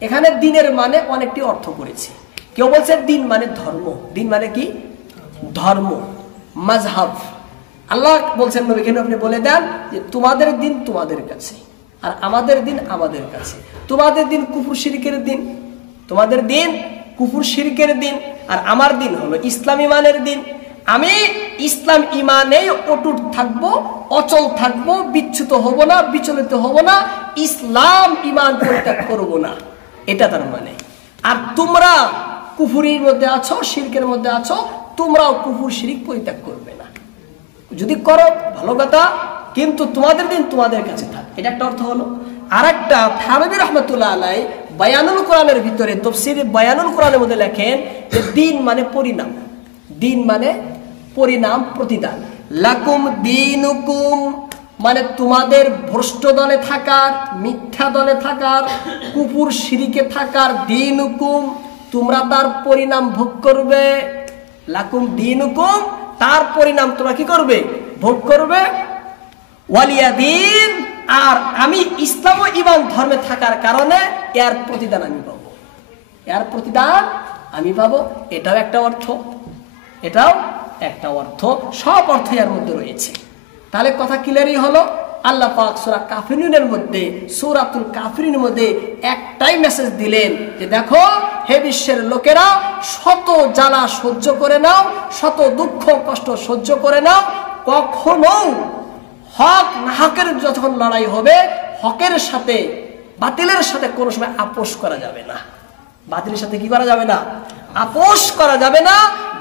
এখানে দিনের মানে অনেকটি অর্থ করেছে। কেউ বলছে দিন মানে ধর্ম। দিন মানে কি? ধর্ম, মাযহাব। আল্লাহ বলছেন নবীকে আপনি বলে দেন যে তোমাদের দিন তোমাদের কাছে আর আমাদের দিন আমাদের কাছে। তোমাদের দিন কুফর শিরকের দিন, তোমাদের দিন কুফর শিরকের দিন, আর আমার দিন হলো ইসলাম ইমানের দিন। আমি ইসলাম ইমানেই অটুট থাকবো, অচল থাকবো, বিচ্যুত হব না, বিচলিত হব না, ইসলাম ইমান পরিত্যাগ করব না, এটা তার মানে। আর তোমরা কুফুরির মধ্যে আছো, শিরকের মধ্যে আছো, তোমরাও কুফুর শিরক পরিত্যাগ করবে না। যদি করো ভালো কথা, কিন্তু তোমাদের দিন তোমাদের কাছে থাক, এটা একটা অর্থ হলো। আর একটা থানবী রাহমাতুল্লাহ আলাইহি বায়ানুল কোরআনের ভিতরে তাফসীরে বায়ানুল কোরআনের মধ্যে লেখেন যে দিন মানে পরিণাম। দিন মানে পরিণাম, প্রতিদান। লাকুম দীনুকুম মানে তোমাদের ভ্রষ্ট দলে থাকার, মিথ্যা দলে থাকার, কুফর শিরকে থাকার, দীনুকুম তোমরা তার পরিণাম ভোগ করবে। লাকুম দীনুকুম তার পরিণাম তোমরা কি করবে? ভোগ করবে। ওয়ালিয়া দিন আর আমি ইসলাম ও ঈমান ধর্মে থাকার কারণে এর প্রতিদান আমি পাবো, এর প্রতিদান আমি পাবো। এটাও একটা অর্থ, এটাও একটা অর্থ, সব অর্থ এর মধ্যে রয়েছে। তাহলে কথা ক্লিয়ারই হলো। আল্লাহ পাক সূরা কাফিরুনের মধ্যে, সূরাতুল কাফিরুনের মধ্যে একটাই মেসেজ দিলেন যে দেখো হে বিশ্বের লোকেরা, শত জ্বালা সহ্য করে নাও, শত দুঃখ কষ্ট সহ্য করে নাও, কখনো হক না হকের যখন লড়াই হবে, হকের সাথে বাতিলের সাথে কোনো সময় আপোষ করা যাবে না। বাতিলের সাথে কি করা যাবে না? আপোষ করা যাবে না।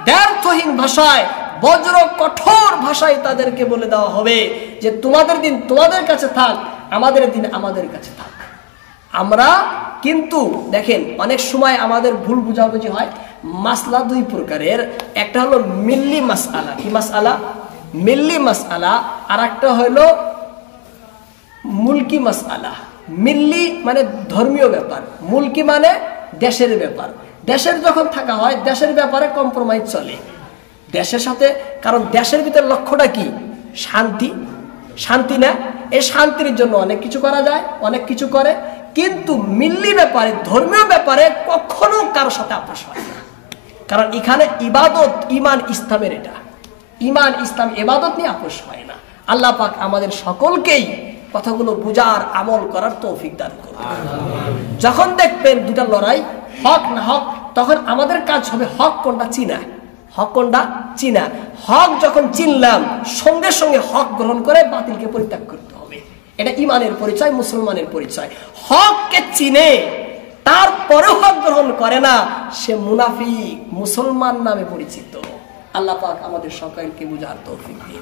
ব্যর্থহীন ভাষায়, বজ্র কঠোর ভাষায় তাদেরকে বলে দেওয়া হবে যে তোমাদের দিন তোমাদের কাছে থাক, আমাদের দিন আমাদের কাছে থাক। আমরা কিন্তু দেখেন অনেক সময় আমাদের ভুল বুঝাবুঝি হয়। মাসলা দুই প্রকারের, একটা হলো মিল্লি মাসআলা। কি মাসআলা? মিল্লি মাসআলা। আর একটা হলো মুলকি মাসআলা। মিল্লি মানে ধর্মীয় ব্যাপার, মুলকি মানে দেশের ব্যাপার। দেশের যখন থাকা হয়, দেশের ব্যাপারে কম্প্রোমাইজ চলে দেশের সাথে। কারণ দেশের ভিতরে লক্ষ্যটা কি? শান্তি। শান্তি না? এই শান্তির জন্য অনেক কিছু করা যায়, অনেক কিছু করে। কিন্তু মিল্লি ব্যাপারে, ধর্মীয় ব্যাপারে কখনো কারোর সাথে আপোষ হয় না। কারণ এখানে ইবাদত, ইমান ইসলামের, এটা ইমান ইসলাম ইবাদত নিয়ে আপোষ হয় না। আল্লাহ পাক আমাদের সকলকেই কথাগুলো বুঝার, আমল করার তৌফিক দান করুন। যখন দেখবেন দুটা লড়াই, হক না হক, তখন আমাদের কাজ হবে হক কোনটা চিনা। হক কোনটা চিনা। হক যখন চিনলাম, সঙ্গে সঙ্গে হক গ্রহণ করে বাতিলকে পরিত্যাগ করতে হবে। এটা ইমানের পরিচয়, মুসলমানের পরিচয়। হককে চিনে তারপরে হক গ্রহণ করে না, সে মুনাফিক, মুসলমান নামে পরিচিত। আল্লাহ পাক আমাদের সকলকে বুঝার তৌফিক দিন।